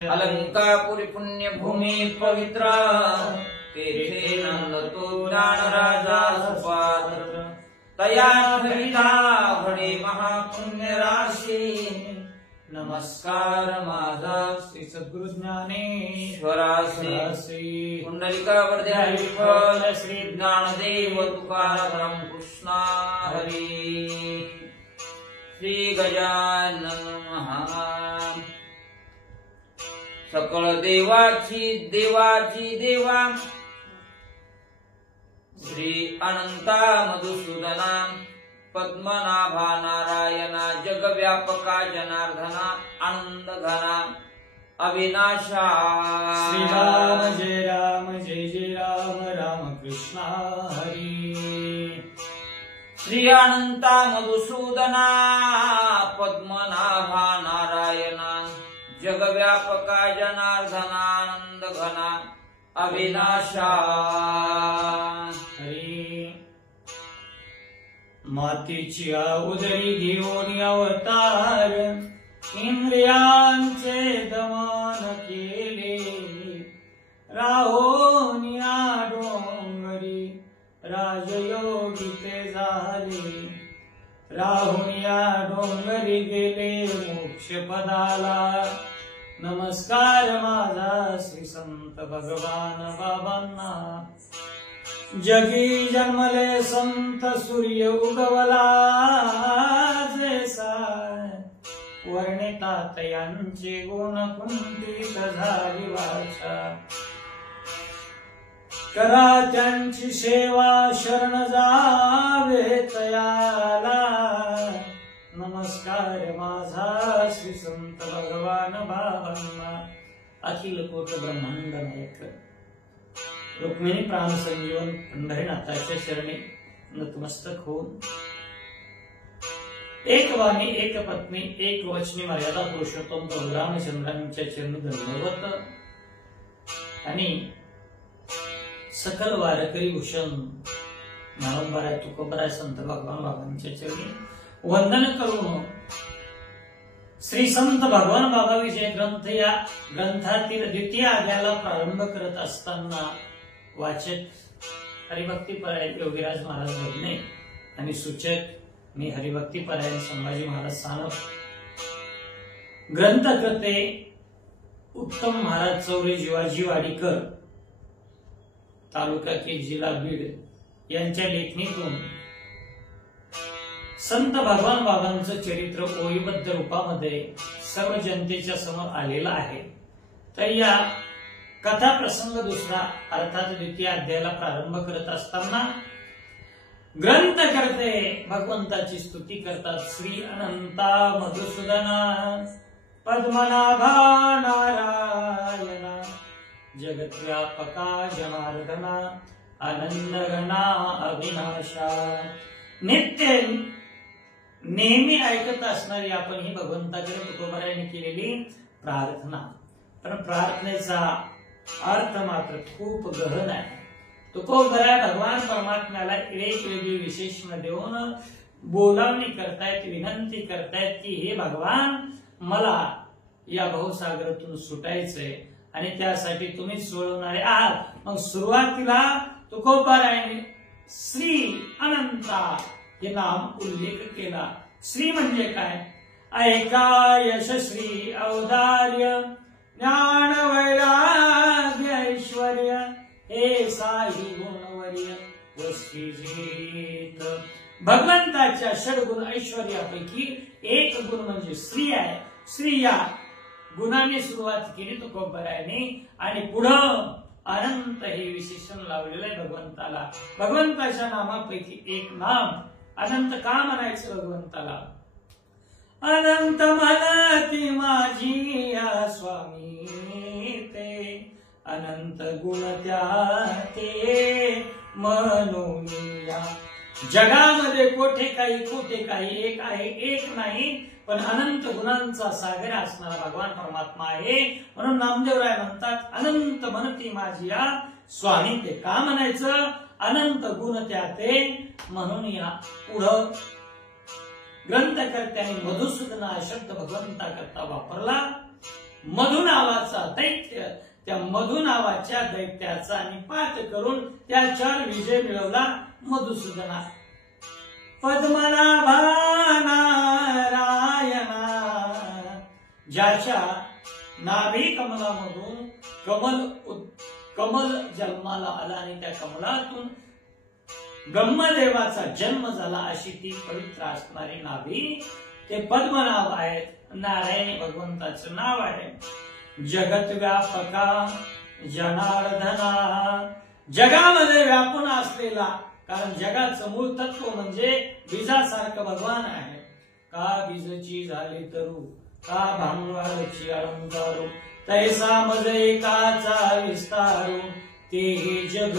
अलंकापुरी पुण्यभूमी पवित्र तेथे नंदतो ज्ञान राजा सुपात्र तया घडीला घडे महापुण्य राशी नमस्कार माझा श्री सद्गुरु ज्ञानेश्वरासी कुंडलिकावर्ध्या विठ्ठल श्री ज्ञानदेव तुकाराम कृष्णा हरी श्री गजानन महाराज सकळ देवाची देवा श्री अनंता मधुसूदना पद्मनाभा नारायणा जगव्यापका जनार्दना आनंद घना अविनाशा श्री राम जय राम राम कृष्णा हरी श्री अनंता मधुसूदना पद्मनाभा नारायणा जगव्यापका जनार्दना आनंद घना अविनाशा हरी मातीची उदरी घेऊन अवतार इंद्रियांचे दमन केले राहोनिया डोंगरी राजयोगी ते झाले राहुनिया डोंगरी गेले मोक्ष पदाला नमस्कार माझा श्री संत भगवान बाबांना जगी जन्मले संत सूर्य उगवला जैसा वर्णितात यांचे गुण कुंठित झाली वाचा करा त्यांची सेवा शरण जावे तयाला नमस्कार माझा श्री संत भगवान बाबांना अखिल कोट ब्रह्मांड नायक रुक्मिणी प्राण संजीवन पंढरीनाथाच्या चरणी नतमस्तक होऊन एक वाणी एक पत्नी एक वचनी मर्यादा पुरुषोत्तम प्रभू रामचंद्रांच्या चरणी दंडवत आणि सकल वारकरी भूषण नारंबाराय तुकोबराय संत भगवान बाबांच्या चरणी वंदन करून श्री संत भगवान बाबा विजय ग्रंथ या ग्रंथातील द्वितीय अध्यायाला प्रारंभ करत असताना वाचक हरिभक्तीपरायण योगीराज महाराज बदने आणि सूचक मी हरिभक्तीपरायण संभाजी महाराज सानप ग्रंथकर्ते उत्तम महाराज चौरे जिवाजी वाडीकर तालुका के जिल्हा बीड यांच्या लेखणीतून संत भगवान बाबांचं चरित्र ओळीबद्ध रूपामध्ये सर्व जनतेच्या समोर आलेलं आहे। तर या कथा प्रसंग दुसरा अर्थात द्वितीय अध्यायाला प्रारंभ करत असताना ग्रंथकर्ते भगवंताची स्तुती करतात। श्री अनंता मधुसूदना पद्मनाभा नारायणा जगद्व्यापका जनार्दना आनंद घना अविनाशा। नित्य नेहमी ऐकत असणारी आपण ही भगवंताकडे तुकोबरायाने केलेली प्रार्थना, पण प्रार्थनेचा अर्थ मात्र खूप गहन आहे। तुकोबराय भगवान परमात्म्याला एक वेगळी विशेषण देऊन बोलावणी करतायत, विनंती करतायत की हे भगवान मला या भवसागरातून सुटायचंय आणि त्यासाठी तुम्ही सोडवणारे आहात। मग सुरुवातीला तुकोबरायाने श्री अनंता हे नाम उल्लेख केला। श्री म्हणजे काय? ऐका यशस्वी औदार्य ज्ञान वैराग्य ऐश्वर्य हे साई गुणवर्य वस्तीजीत। भगवंताच्या षडगुण ऐश्वर्यापैकी एक गुण म्हणजे श्री आहे। श्री या गुणाने सुरुवात केली तुकोबरायाने आणि पुढं अनंत हे विशेषण लावलेलं आहे भगवंताला। भगवंताच्या नामापैकी एक नाम अनंत का म्हणायचं भगवंताला? अनंत म्हणती माझी या स्वामी ते अनंत गुण त्याते म्हणून या जगामध्ये कोठे काही एक आहे, एक नाही पण अनंत गुणांचा सागर असणारा भगवान परमात्मा आहे। म्हणून नामदेवराय म्हणतात अनंत म्हणती माझी या स्वामी ते का म्हणायचं? अनंत गुण त्याते म्हणून या। पुढं ग्रंथकर्त्याने मधुसूदन हा शब्द भगवंता करता वापरला। मधु नावाचा दैत्य, त्या मधु नावाच्या दैत्याचा निपात करून त्याच्यावर विजय मिळवला मधुसूदना. पद्मनाभा नारायणा, ज्याच्या नाभी कमलामधून कमल जन्माला आला आणि त्या कमलातून ब्रह्मदेवाचा जन्म झाला, अशी ती पवित्र असणारी नाभी ते पद्मनाभ आहेत. नारायण भगवंताचं नाव आहे. जगत व्यापका जनार्दना, जगामध्ये व्यापून असलेला, कारण जगाचं मूळ तत्व म्हणजे बीजासारखं भगवान आहे. का बीजची झाली तरू, का भांगाची अलंकारू, तैसा मज एकाचा विस्तारू, ते जग,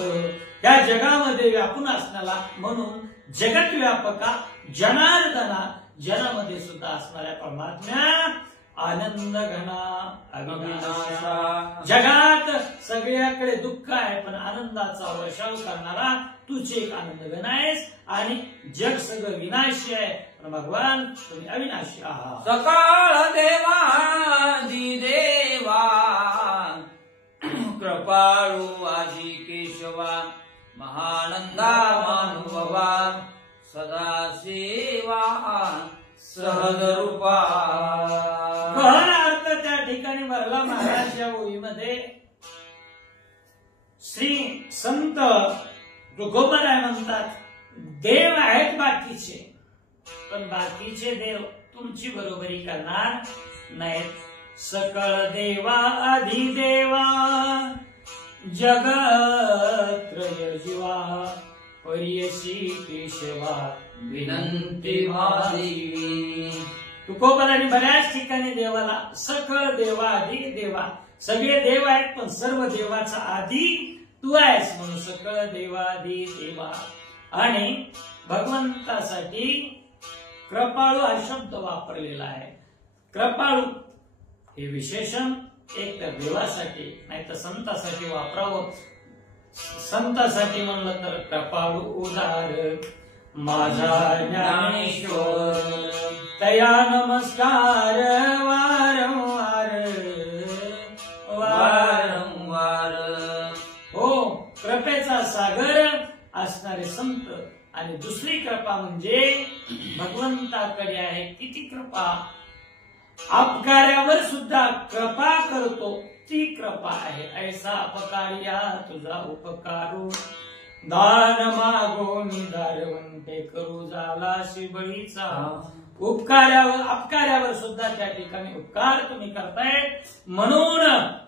त्या जगामध्ये व्यापून असणारा म्हणून जगत व्यापका जनार्दना, जनामध्ये सुद्धा असणाऱ्या परमात्म्या आनंद घना अविनाशा. जगात सगळ्याकडे दुःख आहे पण आनंदाचा वर्षाव करणारा तूच एक आनंद घन आहेस. आणि जग सगळं विनाशी आहे पण भगवान तुम्ही अविनाशी आहात. सकाळ देवादी देवा, कृपाळू आजी केशवा, महानंदा मानुभवा, सदाशिवा सहज रूपा. गहन अर्थ त्या ठिकाणी भरला महाराज या ओळीमध्ये. श्री संत तुकोबराय म्हणतात, देव आहेत बाकीचे, पण बाकीचे देव तुमची बरोबरी करणार नाहीत. सकळ देवा अधिदेवा, जगत्रय जीवा, परियसी केशवा, विनंती माझी. तुकोबराने बऱ्याच ठिकाणी देवाला सकळ देवा अधिक देवा, सगळे देव आहेत पण सर्व देवाचा आधी तू आहेस म्हणून सकळ देवाधी देवा. आणि भगवंतासाठी कृपाळू हा शब्द वापरलेला आहे. कृपाळू हे विशेषण एक तर देवासाठी नाही तर संतासाठी वापरावं. संतासाठी म्हणलं तर कृपाळू उदार माझा ज्ञानेश्वर, तया नमस्कार वारंवार वारंवार. हो, कृपेचा सागर असणारे संत. आणि दुसरी कृपा म्हणजे भगवंताकडे आहे किती कृपा, अपकार्यावर सुद्धा कृपा करतो ती कृपा आहे. ऐसा अपकार्या तुझा उपकारू, दान मागून दारवंते करू झाला शिबळीचा. अपकार्यावर सुद्धा त्या ठिकाणी उपकार तुम्ही करताय म्हणून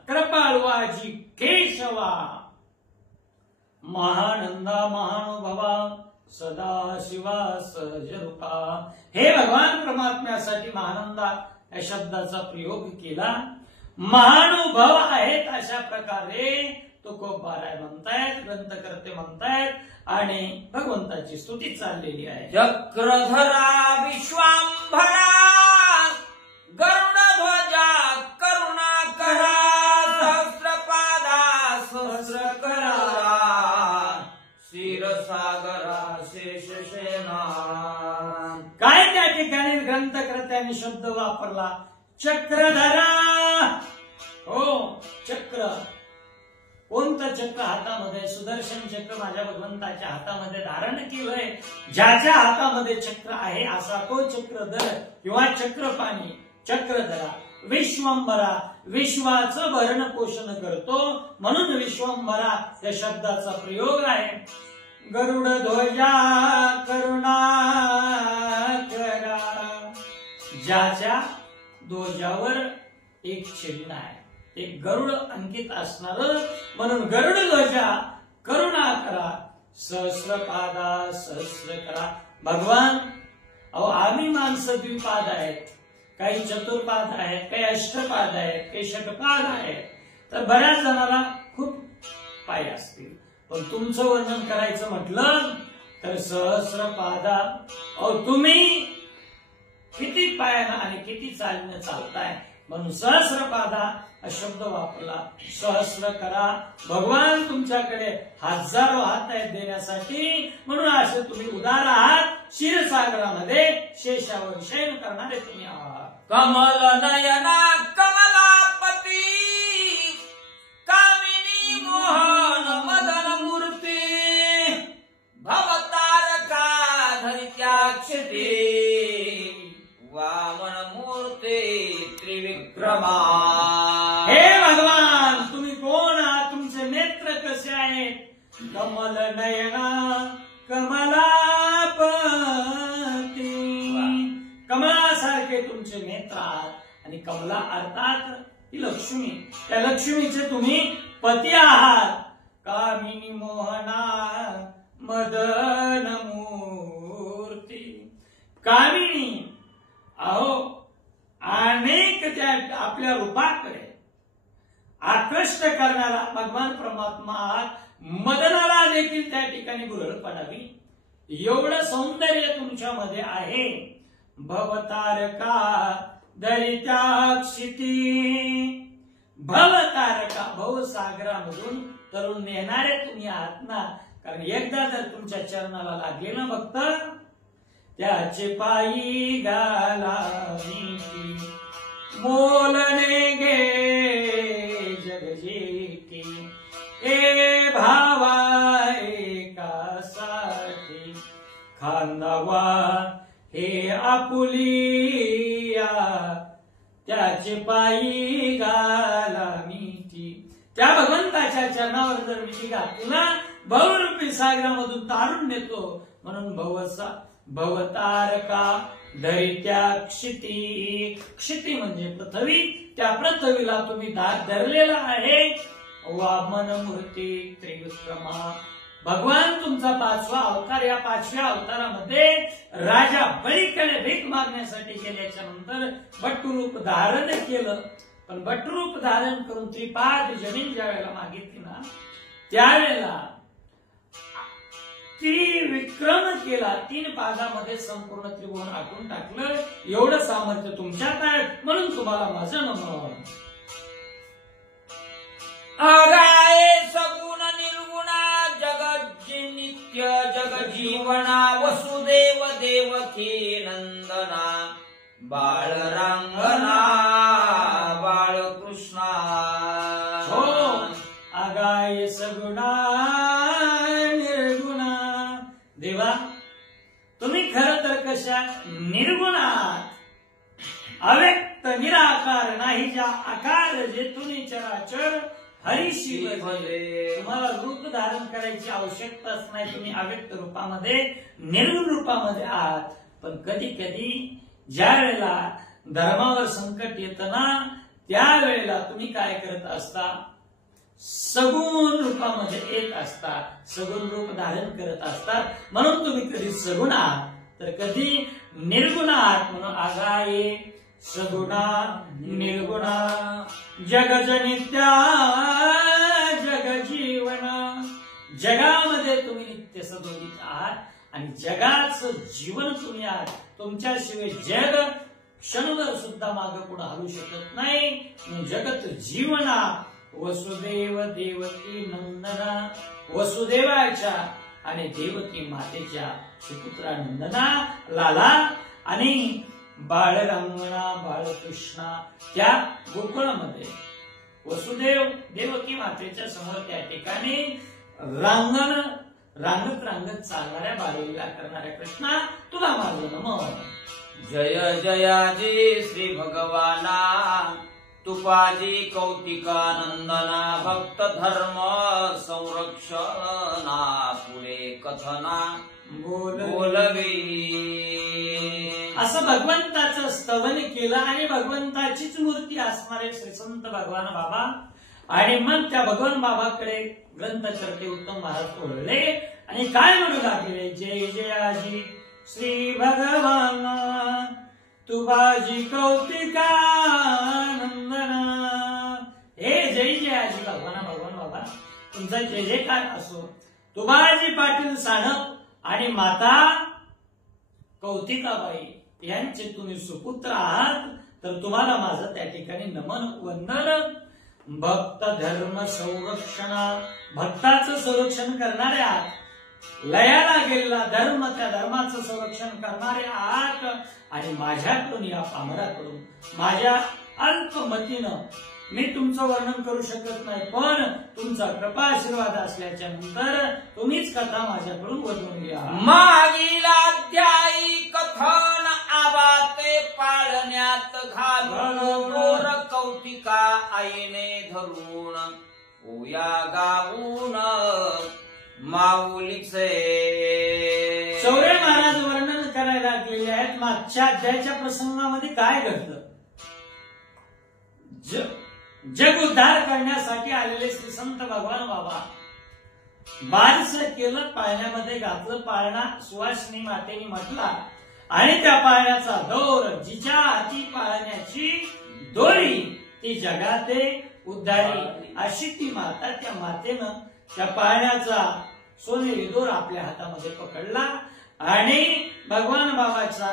कृपाळवाजी केशवा, महानंदा महानुभवा, सदा शिवा सहज रूपा. हे भगवान परमात्म्यासाठी महानंदा या शब्दाचा प्रयोग केला. महानुभव आहेत अशा प्रकारे तुकोबाराय म्हणतायत, ग्रंथकर्ते म्हणतायत आणि भगवंताची स्तुती चाललेली आहे. चक्रधरा विश्वांभरा, गरुडध्वजा करुणाकरा, सहस्रपादा सहस्रकरा, क्षीरसागरा शेषसेना. काय त्या ठिकाणी ग्रंथकर्त्यांनी शब्द वापरला? चक्रधरा. हो, चक्र. कोणतं चक्र हातामध्ये? सुदर्शन चक्र माझ्या भगवंताच्या हातामध्ये धारण केलंय. ज्याच्या हातामध्ये चक्र आहे असा तो चक्रधर किंवा चक्रपाणी, चक्रधरा. विश्वंभरा, विश्वाचं भरण पोषण करतो म्हणून विश्वंभरा या शब्दाचा प्रयोग आहे. गरुड ध्वजा करुणा करा, ज्याच्या ध्वजावर एक चिन्ह आहे, एक गरुड अंकित असणार म्हणून गरुड ध्वजा करुणा करा, सहस्रपादा सहस्र करा. भगवान आम्ही माणसं द्विपाद आहेत, काही चतुर्पाद आहेत, काही अष्टपाद आहेत, काही षटपाद आहेत. तर बऱ्याच जणांना खूप पाय असतील पण तुमचं वर्णन करायचं म्हटलं तर सहस्रपादा. तुम्ही किती पायानं आणि किती चालणं चालताय म्हणून सहस्रपादा हा शब्द वापरला. सहस्र करा, भगवान तुमच्याकडे हजारो हात आहेत देण्यासाठी म्हणून असे तुम्ही उदार आहात. क्षीरसागरामध्ये शेषावर शयन करणारे तुम्ही आहात. कमल नयना कमला पती कामिनी मोहन मदन मूर्ती भवतारका धरित्याक्षिती वामन मूर्ती त्रिविक्रमा। हे भगवान, तुम्ही कोण आहात? तुमचे नेत्र कसे आहेत? कमल नयना कमलापती, कमलासारखे तुमचे नेत्र आहात आणि कमला अर्थात ती लक्ष्मी, त्या लक्ष्मीचे तुम्ही पती आहात। कामिनी मोहना मदन मूर्ती, कामिनी, अहो अनेक त्या आपल्या रूपाकडे आकृष्ट करणारा भगवान परमात्मा आहात। मदनाला देखील त्या ठिकाणी गुरळ पडावी एवढं सौंदर्य तुमच्यामध्ये आहे। भवतारका दरिताक्षिती, भवतारका, भवसागरामधून तरुण नेणारे तुम्ही आहात ना, कारण एकदा जर तुमच्या चरणाला लागले ना भक्त, त्याचे पायी घालावी मोलने गे जगजेती। ए भावा एकासाठी खांदावा हे आपुलिया, त्याचे पायी घाला मिठी। त्या भगवंताच्या चरणावर जर मिठी घातली ना, भवरूपी सागरामधून तारून नेतो। म्हणून भवतारका धरित्या क्षिती, क्षिती म्हणजे पृथ्वी, त्या पृथ्वीला तुम्ही धरलेला आहे। वामन मूर्ती त्रिविक्रमा, भगवान तुमचा 5वा अवतार, या 5व्या अवतारामध्ये राजा बळीकडे भीक मागण्यासाठी गेल्याच्या नंतर बटरूप धारण केलं, पण बटरूप धारण करून त्रिपाद जमीन ज्या वेळेला मागितली ना, त्यावेळेला त्रिविक्रम केला, 3 पादामध्ये संपूर्ण त्रिभुवन आटून टाकलं। एवढं सामर्थ्य तुमच्यात आहे, म्हणून तुम्हाला माझं नमन। अगाये सगुण निर्गुणा जगज्जी नित्य जगजीवना वसुदेव देवकी नंदना बाळरांगना बाळकृष्णा। हो, अगाय सगुणा निर्गुणा, देवा तुम्ही खरं तर कशा निर्गुणात, अव्यक्त निराकार नाही, ज्या आकार जेतून चराचर हरिशी भजे। तुम्हाला रूप धारण करायची आवश्यकताच नाही, तुम्ही अव्यक्त रूपामध्ये निर्गुण रूपामध्ये आहात। पण कधी कधी ज्या वेळेला धर्मावर संकट येतं ना, त्यावेळेला तुम्ही काय करत असता? सगुण रूपामध्ये येत असतात, सगुण रूप धारण करत असतात। म्हणून तुम्ही कधी सगुण आहात तर कधी निर्गुण आहात। म्हणून आगाये सगुणा निर्गुणा जगजनित्या जगजीवना, जगामध्ये तुम्ही नित्य सदोदित आहात आणि जगाचं जीवन तुम्ही आहात। तुमच्याशिवाय जग क्षणभर सुद्धा मागे पुढे हलू शकत नाही। जगत जीवना वसुदेव देवकी नंदना, वसुदेवाच्या आणि देवकी मातेच्या सुपुत्रा नंदना लाला आणि बाळरंगणा बाळकृष्णा, त्या गोकुळामध्ये वसुदेव देवकी मातेच्या समोर त्या ठिकाणी रांगत रांगत चालणाऱ्या बाळलीला करणाऱ्या कृष्णा, तुला माझं नमन। जय जयाजी श्री भगवाना तुपाजी कौतिकानंदना भक्त धर्म संरक्षणा पुढे कथना बोलवी। असं भगवंताचं स्तवन केलं आणि भगवंताचीच मूर्ती असणारे श्री संत भगवान बाबा, आणि मग त्या भगवान बाबाकडे ग्रंथकर्ते उत्तम महाराज ओळले आणि काय म्हणू लागले? जय जयाजी श्री भगवाना तुबाजी कौतिका नंदना। हे जय जयाजी भगवान बाबा, तुमचा जय जयकार असो। तुबाजी पाटील सानप आणि माता कौतिकाबाई यांचे तुम्ही सुपुत्र आहात, तर तुम्हाला माझं त्या ठिकाणी नमन वंदन। भक्त धर्म संरक्षणा, भक्ताचं संरक्षण करणारे आहात। लयाला गेलेला धर्म, त्या धर्माचं संरक्षण करणारे आहात आणि माझ्याकडून या पामराकडून माझ्या अल्पमतीनं मी तुमचं वर्णन करू शकत नाही, पण तुमचा कृपा आशीर्वाद असल्याच्या नंतर तुम्हीच कथा माझ्याकडून वधवून घ्या. मागील अध्यायी कथन आबाते पाळण्यात घालून गोर कौतिका आईने धरून ओया गाऊन माऊलीचे. चौरे महाराज वर्णन करायला लागलेले आहेत. मागच्या अध्यायाच्या प्रसंगामध्ये काय घडलं? जग उद्धार करण्यासाठी आलेले श्री संत भगवान बाबा बारसं केलं, पाळण्यामध्ये घातलं. पाळणा सुवासिनी मातेने म्हटला आणि त्या पाळण्याचा दोर, जिच्या हाती पाळण्याची दोरी ती जगाते उद्धारी, अशी ती माता. त्या मातेनं त्या पाळण्याचा सोनेरी दोर आपल्या हातामध्ये पकडला आणि भगवान बाबाचा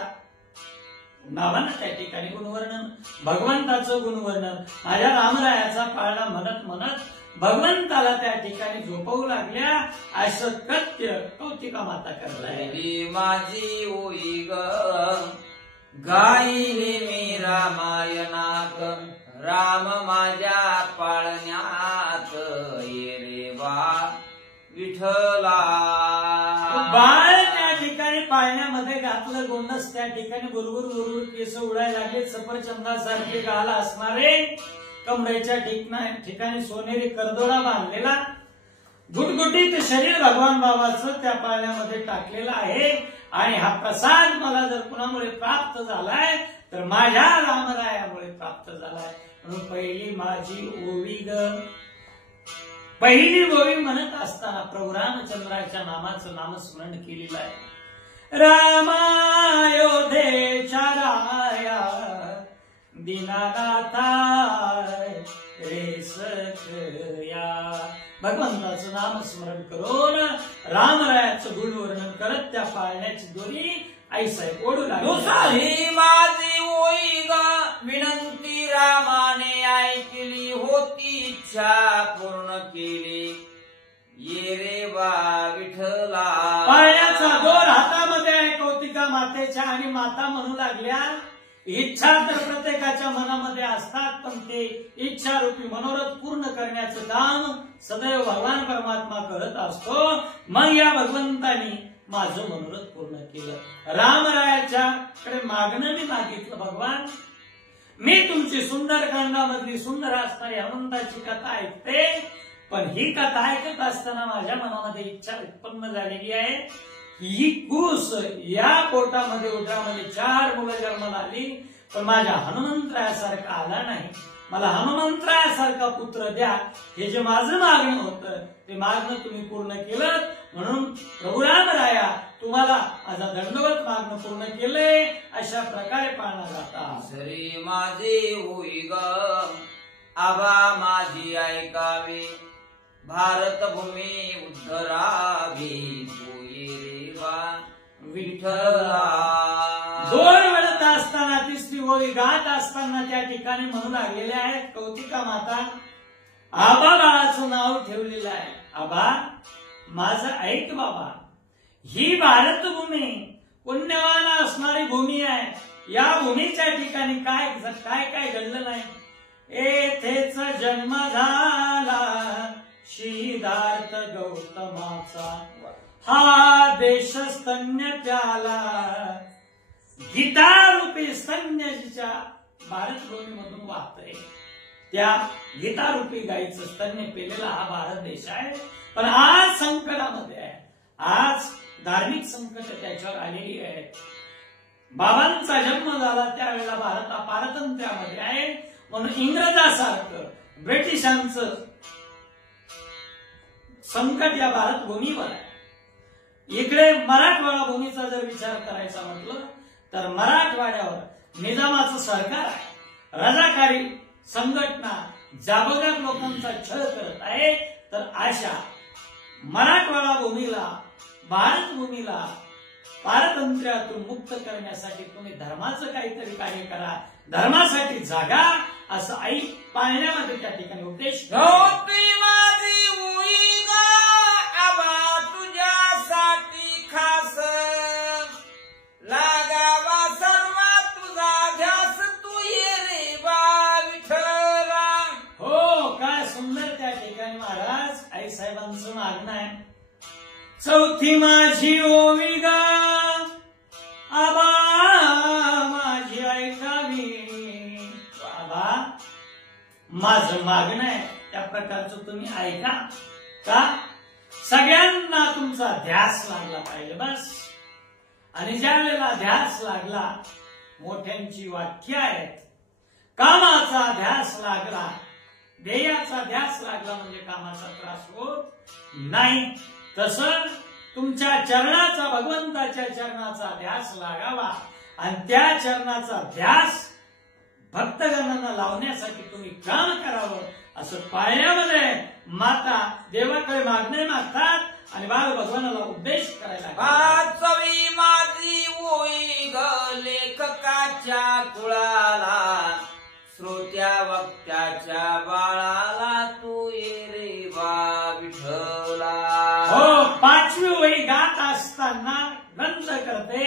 नावानं त्या ठिकाणी गुणवर्णन, भगवंताचं गुणवर्णन, माझ्या रामरायाचा पाळणा म्हणत म्हणत भगवंताला त्या ठिकाणी झोपवू लागल्या. असं कृत्य कौतिका माता करताय. माझी ओई ग गाईने मी रामायणात, राम माझ्या पाळण्यात ये रे बा विठ्ठला. बाळ त्या ठिकाणी पाळण्यामध्ये घातलं. गोंडस त्या ठिकाणी गुरगुर गुरगुर केस उडायला लागले. सफरचंदासारखे गाल असणारे, कमरेच्या ठिकाणी सोनेरी करदोडा बांधलेला, गुटगुटीत शरीर भगवान बाबाचं त्या पाळण्यामध्ये टाकलेलं आहे. आणि हा प्रसाद मला जर कुणामुळे प्राप्त झालाय तर माझ्या रामरायामुळे प्राप्त झालाय. म्हणून पहिली माझी ओवी ग. पहिली ओवी म्हणत असताना प्रभू रामचंद्राच्या नामाचं नामस्मरण केलेलं आहे. रामायोधेच्या राया दीनानाथा रे सखया. भगवंताचं नामस्मरण करून रामरायाचं गुणवर्णन करत त्या पाळण्याची दोरी आईसाहेब ओढू लागली. माझी ओई ग विनंती रामाने ऐकली, होती इच्छा पूर्ण केली ये रे बा विठ्ठला. पाळण्याचा दोर हातामध्ये आहे कौतिका मातेच्या आणि माता म्हणू लागल्या, इच्छा तर प्रत्येकाच्या मनामध्ये असतात, पण ते इच्छा रूपी मनोरथ पूर्ण करण्याचं काम सदैव भगवान परमात्मा करत असतो. मग या भगवंतानी माझं मनोरथ पूर्ण केलं. रामरायाच्याकडे मागणं मी मागितलं, भगवान मी तुमची सुंदरकांडामधली सुंदर असणारी हनुमंताची कथा ऐकते, पण ही कथा ऐकत असताना माझ्या मनामध्ये इच्छा उत्पन्न झालेली आहे. ही कूस या पोटामध्ये उदरामध्ये 4 मुलं जन्माला आली, पण माझ्या हनुमंतरायासारखा आला नाही. मला हनुमंतरायासारखा पुत्र द्या. हे जे माझं मागणं होतं ते मागणं तुम्ही पूर्ण केलं. म्हणून प्रभू रामराया तुम्हाला माझा दंडवत मागणं पूर्ण केलंय. अशा प्रकारे पाळणा जाता. श्री माझी होई ग आबा माझी ऐकावी, भारतभूमी उद्धरावी रे बा विठ्ठला. दोर वेळत असताना तिसरी ओळी गात असताना त्या ठिकाणी म्हणू लागलेल्या आहेत कौतिका माता. आबा बाळाचं नाव ठेवलेलं आहे. आबा माझं ऐक बाबा, ही भारतभूमी पुण्यवान असणारी भूमी आहे. या भूमीच्या ठिकाणी काय काय काय घडलं नाही. येथेच जन्म झाला सिद्धार्थ गौतमाचा, हा देश स्तन्य प्याला. गीता रूपी स्तन्य जिच्या भारतभूमीमधून वाहतोय, त्या गीता रूपी गाईचं स्तन्य पेलेला हा भारत देश आहे. पण आज संकटामध्ये आहे. आज धार्मिक संकट त्याच्यावर आलेली आहे. बाबांचा जन्म झाला त्यावेळेला भारत हा पारतंत्र्यामध्ये आहे. म्हणून इंग्रजासारखं ब्रिटिशांचं संकट या भारतभूमीवर आहे. इकडे मराठवाडा भूमीचा जर विचार करायचा म्हटलं तर मराठवाड्यावर निजामाचं सरकार आहे. रजाकारी संघटना जाबगार लोकांचा छळ करत आहे. तर अशा मराठवाडा भूमीला, भारतभूमीला पारतंत्र्यातून मुक्त करण्यासाठी तुम्ही धर्माचं काहीतरी कार्य करा, धर्मासाठी जागा, असं आई पाळण्यामध्ये त्या ठिकाणी उपदेश. तुझ्यासाठी खास लागावा सर्व तुझा ध्यास, तू ये रे बा विठ्ठला. साहेबांचं मागणं आहे, चौथी माझी ओवी ग आबा माझी ऐकावी. बाबा माझं मागणं आहे त्या प्रकारचं तुम्ही ऐका. का सगळ्यांना तुमचा ध्यास लागला पाहिजे बस. आणि ज्या वेळेला ध्यास लागला, मोठ्यांची वाक्य आहेत, कामाचा ध्यास लागला, ध्येयाचा ध्यास लागला म्हणजे कामाचा त्रास होत नाही. तसं तुमच्या चरणाचा, भगवंताच्या चरणाचा ध्यास लागावा आणि त्या चरणाचा ध्यास भक्तगणांना लावण्यासाठी तुम्ही काम करावं असं पाळण्यामध्ये माता देवाकडे मागणे मागतात आणि बाळ भगवानाला उपदेश करायला. वाचवी माझी ओळी ग लेखकाच्या कुळाला, श्रोत्या वक्त्याच्या बाळाला तू ये रे बा विठ्ठला. हो, 5वी ओळी गात असताना ग्रंथ करते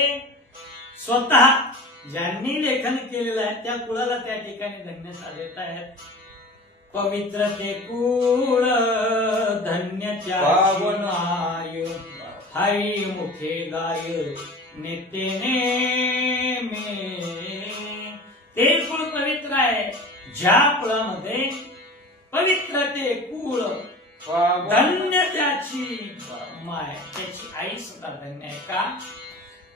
स्वतः ज्यांनी लेखन केलेलं आहे त्या कुळाला त्या ठिकाणी धन्यता देत आहेत. पवित्र ते कुळ धन्य त्यावनाय, हाई मुखे गाय नित्यने मे. ते कुळ पवित्र आहे ज्या कुळामध्ये पवित्र ते कुळ धन्य त्याची माय, त्याची आई सुद्धा धन्य आहे. का?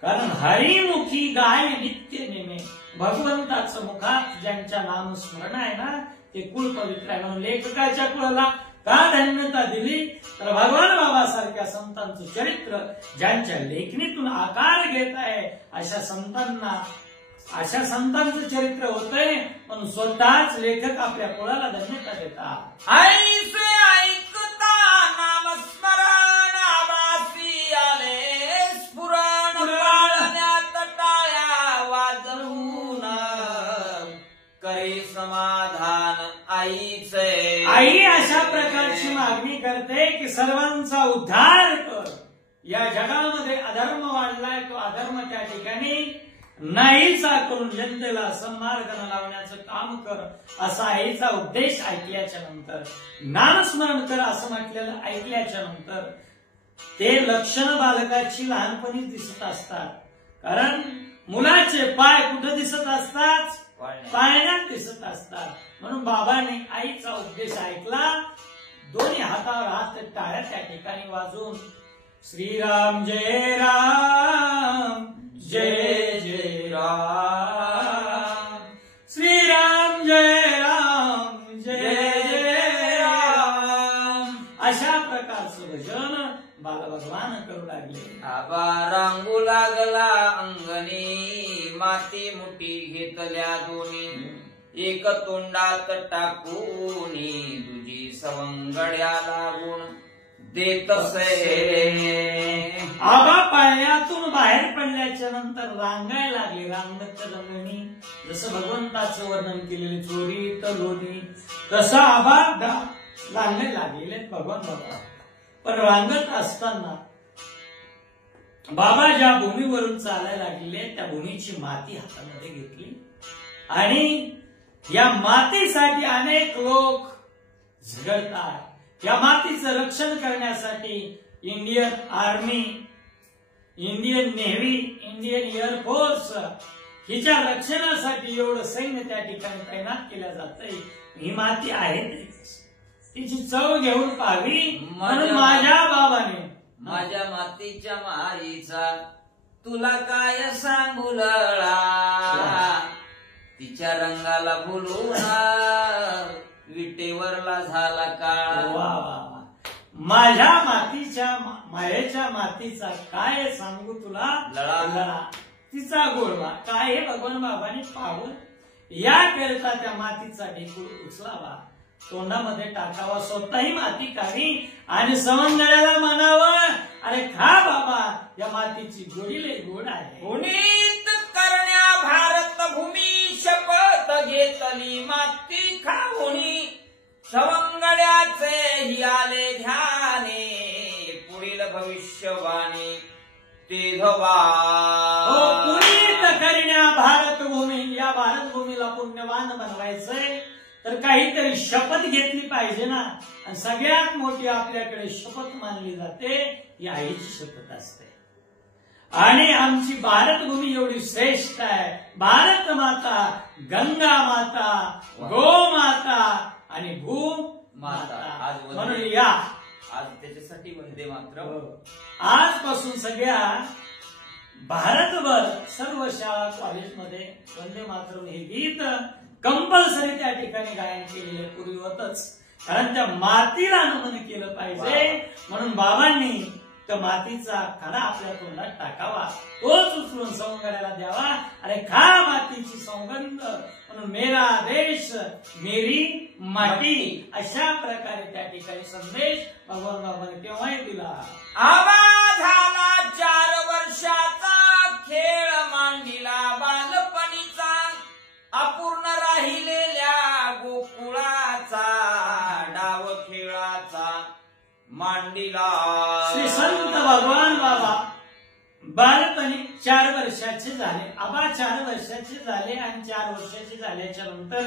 कारण हरिमुखी गाय नित्य नेमे, भगवंताचं मुखात ज्यांच्या नामस्मरण आहे ना ते कुळ पवित्र आहे. म्हणून लेखकाच्या कुळाला का धन्यता दिली तर भगवान बाबा सारख्या संतांचं चरित्र ज्यांच्या लेखणीतून आकार घेत आहे अशा संतांचं चरित्र होतंय. म्हणून स्वतःच लेखक आपल्या कुळाला धन्यता देतात. ऐसे ऐकता नामस्मरण आभासी आले स्फुरण, पाळण्यात टाळ्या वाजवून करे समाधान आईचे. आई अशा प्रकारची मागणी करते की सर्वांचा उद्धार कर. या जगामध्ये अधर्म वाढलाय, तो अधर्म त्या ठिकाणी नाहीचा करून जनतेला सन्मार्गाने लावण्याचं काम कर असा आईचा उपदेश ऐकल्याच्या नंतर, नामस्मरण कर असं म्हटलेलं ऐकल्याच्या नंतर ते लक्षण बालकाची लहानपणी दिसत असतात. कारण मुलाचे पाय कुठे दिसत असतात? पाळण्यात दिसत असतात. म्हणून बाबाने आईचा उपदेश ऐकला, दोन्ही हातावर हात टाळ्या त्या ठिकाणी वाजून श्रीराम जय राम जय जय राम, श्रीराम जय राम जय जय राम अशा प्रकारचं भजन बालभगवान करू लागले. आबा रांगू लागला अंगणी, माती मुठी घेतल्या दोन्ही, एक तोंडात टाकूनी दुजी सवंगड्या लागून देतसे. आबा पाळण्यातून बाहेर पडल्याच्या नंतर रांगायला लागले. रांगत रंगणी, जसं भगवंताचं वर्णन केलेले चोरी तलोनी तसं आबा रांगायला लागलेले भगवान बाबा. पण रांगत असताना बाबा ज्या भूमीवरून चालायला लागलेले त्या भूमीची माती हातामध्ये घेतली आणि या मातीसाठी अनेक लोक झगडतात. या मातीचं रक्षण करण्यासाठी Indian army, Indian navy, Indian air force हिच्या रक्षणासाठी एवढं सैन्य त्या ठिकाणी तैनात केलं जातंय. ही माती आहे तिची चव घेऊन पाहावी म्हणून माझ्या बाबाने माझ्या मातीच्या माईचा तुला काय सांगू लळा, तिच्या रंगाला बोलून विटेवरला झाला काळा. माझ्या मातीच्या मायेच्या मातीचा काय सांगू तुला लळा, तिचा गोडवा काय हे भगवान बाबांनी पाहून याकरिता त्या मातीचा ढेकूळ उचलावा, तोंडामध्ये टाकावा, स्वतःही माती खावी आणि सवंगड्याला म्हणावं अरे खा बाबा या मातीची गोडी लय गोड आहे. पुनीत करण्या भारत भूमी शपथ घेतली माती खाऊनी, सवंगड्याचे ही आले ध्याने, पुढील भविष्यवाणी ते धवा. पुनीत करण्या भारत भूमी, या भारत भूमीला पुण्यवान बनवायचंय तर काहीतरी शपथ घेतली पाहिजे ना. आणि सगळ्यात मोठी आपल्याकडे शपथ मानली जाते ही आईची शपथ असते. आणि आमची भारतभूमी एवढी श्रेष्ठ आहे. भारत माता, गंगा माता, गोमाता आणि भू माता. म्हणून या आज त्याच्यासाठी वंदे मातरम. आजपासून सगळ्या भारतभर सर्व शाळा कॉलेजमध्ये वंदे मातरम हे गीत कंपल्सरी त्या ठिकाणी गायन केलेलं पूर्वी होतच. कारण त्या मातीला नमन केलं पाहिजे. म्हणून बाबांनी त्या मातीचा खडा आपल्या तोंडात टाकावा, तोच उचलून सवंगड्याला द्यावा. अरे खा मातीची सौगंध, म्हणून मेरा देश मेरी माती, अशा प्रकारे त्या ठिकाणी संदेश भगवान बाबाने तेव्हाही दिला. आबा झाला 4 वर्षाचा, खेळ मांडीला बालपणीचा, अपूर्ण राहिलेल्या गोकुळाचा, डाव खेळाचा मांडीला. श्री संत भगवान बाबा बालपणी 4 वर्षाचे झाले. आबा 4 वर्षाचे झाले आणि 4 वर्षाचे झाल्याच्या नंतर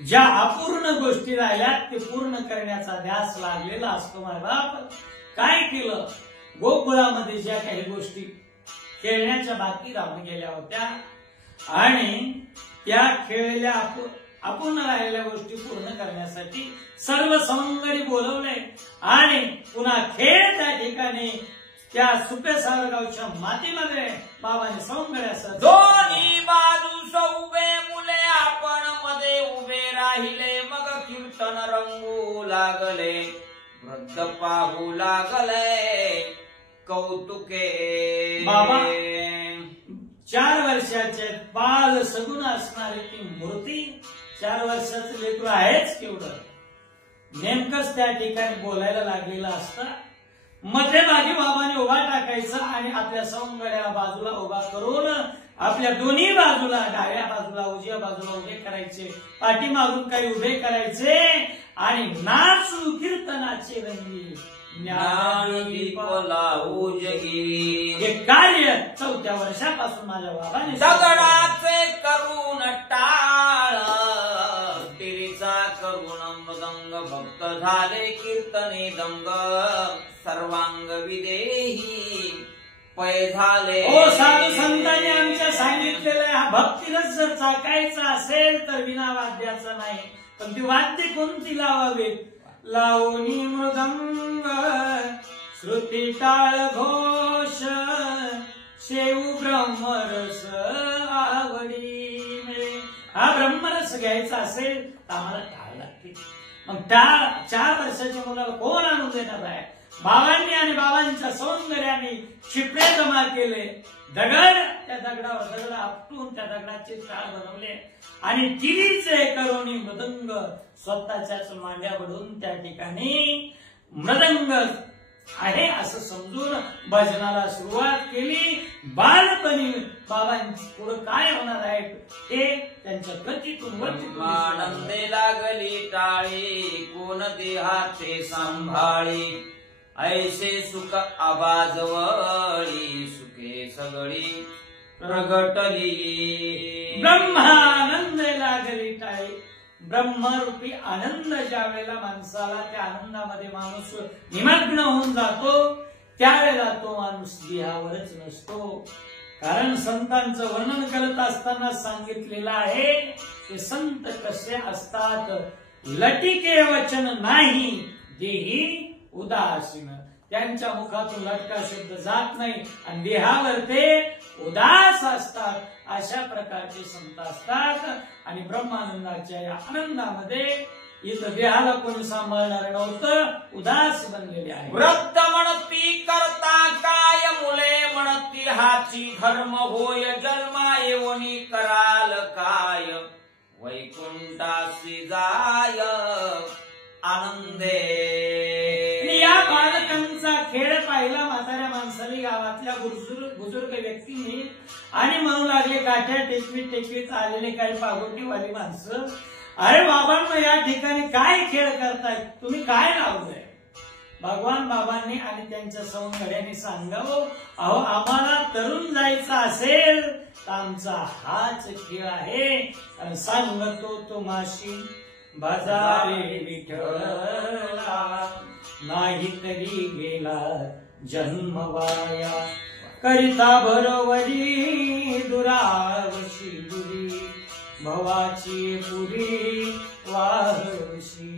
ज्या अपूर्ण गोष्टी राहिल्यात ते पूर्ण करण्याचा ध्यास लागलेला असतो. मायबाप काय केलं, गोकुळामध्ये ज्या काही गोष्टी खेळण्याच्या बाकी राहून गेल्या होत्या आणि त्या खेळल्या अपूर्ण राहिलेल्या गोष्टी पूर्ण करण्यासाठी सर्व सवंगडी बोलवले आणि पुन्हा खेळ त्या ठिकाणी त्या सुप्या सावरगावच्या मातीमध्ये बाबाने सवंगड्यासह दोन्ही बाजूस उभे मुले आपण मध्ये उभे राहिले. मग कीर्तन रंगू लागले, वृद्ध पाहू लागले कौतुके. बाबा 4 वर्षाचे बाल सगुण असणारी ती मूर्ती, 4 वर्षाचं लेकरू आहेच केवढं, नेमकंच त्या ठिकाणी बोलायला लागलेलं असतं. मध्यभागी बाबाने उभा टाकायचा आणि आपल्या सवंगड्याला बाजूला उभा करून आपल्या दोन्ही बाजूला, डाव्या बाजूला उजव्या बाजूला उभे करायचे, पाठीमागून काही उभे करायचे आणि नाचू कीर्तनाचे रंगी ज्ञानदीप लावू जगी. हे कार्य 4थ्या वर्षापासून माझ्या बाबाने दगडाचे करून टाळ, टिरीचा करून मृदंग, भक्त झाले कीर्तने दंग, सर्वांग विदेही पै झाले. हो, साधू संतांनी आमच्या सांगितलेलं हा भक्तीरस जर चाकायचा असेल तर विना वाद्याचं नाही. पण ती वाद्य कोणती लावावीत, लावणी मृदंग, श्रुती टाळ घोष, शेऊ ब्रह्मरस आवडी. हा ब्रह्मरस घ्यायचा असेल तर आम्हाला टाळ लागते. मग त्या 4 वर्षाच्या मुलाला कोण आणून देणार आहे. बाबांनी आणि बाबांच्या सौंदर्याने शिपडे जमा केले, दगड, त्या दगडावर दगड आपटून त्या दगडाचे टाळ बनवले आणि तिरीचे करोनी मृदंग स्वतःच्याच मांड्या बडून त्या ठिकाणी मृदंग आहे असं समजून भजनाला सुरुवात केली. बालपणी बाबांची पुढे काय होणार आहे हे त्यांच्या गतीतून आनंदे लागली टाळी, कोण देहाचे सांभाळी, ऐसे सुख आबाजवळी, सुखे सगळी प्रगटली. ब्रह्मानंद लागली टाळी. ब्रह्मरूपी आनंद ज्या वेळेला माणसाला त्या आनंदामध्ये माणूस निमग्न होऊन जातो त्यावेळेला तो माणूस देहावरच नसतो. कारण संतांचं वर्णन करत असताना सांगितलेलं आहे की संत कसे असतात, लटिके वचन नाही देही उदासीन. त्यांच्या मुखातून लटका शब्द जात नाही आणि देहावर ते उदास असतात. अशा प्रकारचे संत असतात आणि ब्रह्मानंदाच्या या आनंदामध्ये इथं देहाला कोणी सांभाळणार नव्हतं, उदास बनलेले आहे. व्रत म्हणती करता काय, मुले म्हणती हाची धर्म होय, जन्मा येवनी कराल काय, वैकुंठासी जाय आनंदे. या बालकांचा खेळ पाहिला म्हाताऱ्या माणसाने, गावातल्या बुजुर्ग व्यक्तींनी, आणि म्हणू लागले गाठ्या टेकवीत आलेले काही पागोटीवाली माणसं, अरे बाबांनो या ठिकाणी काय खेळ करताय, तुम्ही काय लावलंय. भगवान बाबांनी आणि त्यांच्या सौंदर्याने सांगावं, अहो आम्हाला तरुण जायचं असेल तर आमचा हाच खेळ आहे. सांगतो तो माशी बाजारे विठ्ठला, नाही तरी गेला जन्म वाया, करिता बरोबरी दुरावशी दुरी, भवाची पुरी वाहवशी.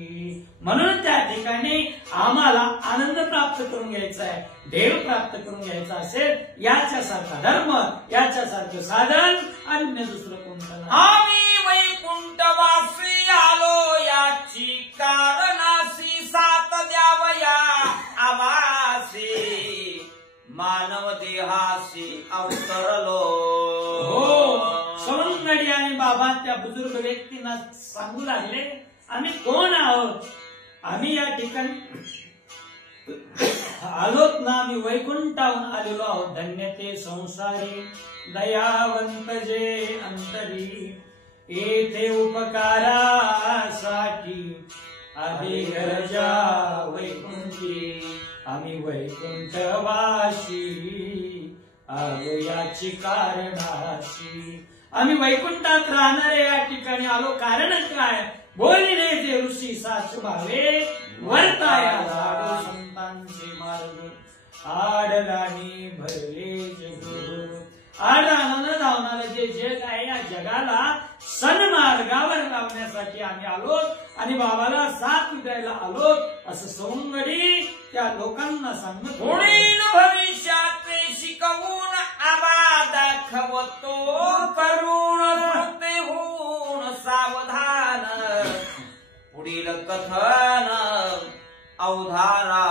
म्हणून त्या ठिकाणी आम्हाला आनंद प्राप्त करून घ्यायचा आहे, देव प्राप्त करून घ्यायचा असेल याच्यासारखा धर्म, याच्यासारखं साधन अन्य दुसरं कोणतं नाही. आम्ही वैकुंठवासी आलो याची कारणासी, साथ द्यावया आवासी, मानव देहासी अवतरलो. हो, सवंगडी आणि बाबा त्या बुजुर्ग व्यक्तींना सांगू लागले, आम्ही कोण आहोत, आम्ही या ठिकाणी आलोत ना, आम्ही वैकुंठाहून आलेलो आहोत. धन्य ते संसारी दयावंत जे अंतरी, येथे उपकारासाठी आधी गरजा वैकुंठी, आम्ही वैकुंठवासी आलो याची कारणाशी. आम्ही वैकुंठात राहणारे या ठिकाणी आलो, कारण काय, बोलिले जे ऋषी साच भावे, वर्ताया झाडो संतांचे मार्ग, आडलानी भरले जग. आडानं धावणारं जे जग आहे, या जगाला सन्मार्गावर लावण्यासाठी आम्ही आलो आणि बाबाला साथ द्यायला आलो, असं सवंगडी त्या लोकांना सांगत. पुढील भविष्यात शिकवून आबा दाखवतो, करुण ते होऊन सावधान, पुढील कथन अवधारा.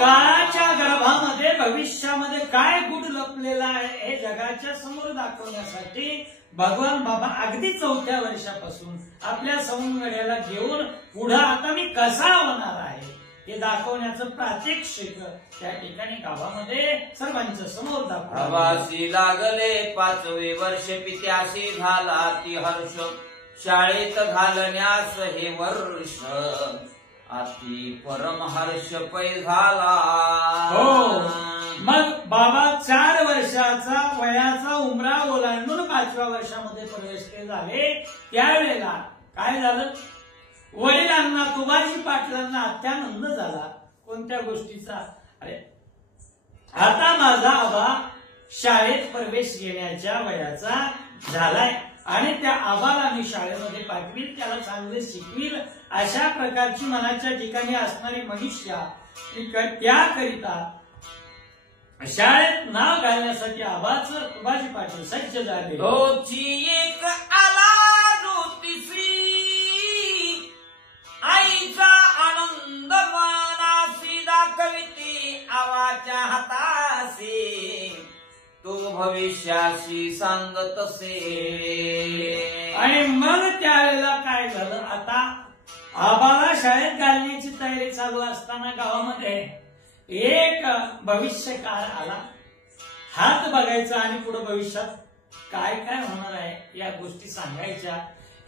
काळाच्या गर्भामध्ये भविष्यामध्ये काय गुढ लपलेला आहे हे जगाच्या समोर दाखवण्यासाठी भगवान बाबा अगदी 4थ्या वर्षापासून आपल्या सवंगड्याला घेऊन पुढे आता मी कसा होणार आहे हे दाखवण्याचं प्रात्यक्षिक त्या ठिकाणी गावामध्ये सर्वांच्या समोर दाखवलं. प्रवासी लागले 5वे वर्ष, पित्याशी झाला ती हर्ष, शाळेत घालण्यास हे वर्ष, अति परमहर्ष पै झाला. हो, मग बाबा 4 वर्षाचा वयाचा उमरा ओलांडून 5व्या वर्षामध्ये प्रवेश झाले. त्यावेळेला काय झालं, वडिलांना तुबाजी पाटलांना अत्यानंद झाला. कोणत्या गोष्टीचा, अरे आता माझा आबा शाळेत प्रवेश घेण्याच्या वयाचा झालाय आणि त्या आबाला मी शाळेमध्ये पाठवील, त्याला चांगले शिकवील, अशा प्रकारची मनाच्या ठिकाणी असणारी मनुष्या त्याकरिता शाळेत नाव घालण्यासाठी आबाच तुबाजी पाटील सज्ज झाले. रोजची एक आला ज्योतिषी, आईचा आनंद मनासी दाखविती, आवाच्या हातासी तो भविष्याशी सांगत असे. आणि मग त्यावेळेला काय झालं, आता आबाला शाळेत घालण्याची तयारी चालू असताना गावामध्ये एक भविष्य काळ आला. हात बघायचा आणि पुढे भविष्यात काय काय होणार आहे या गोष्टी सांगायच्या.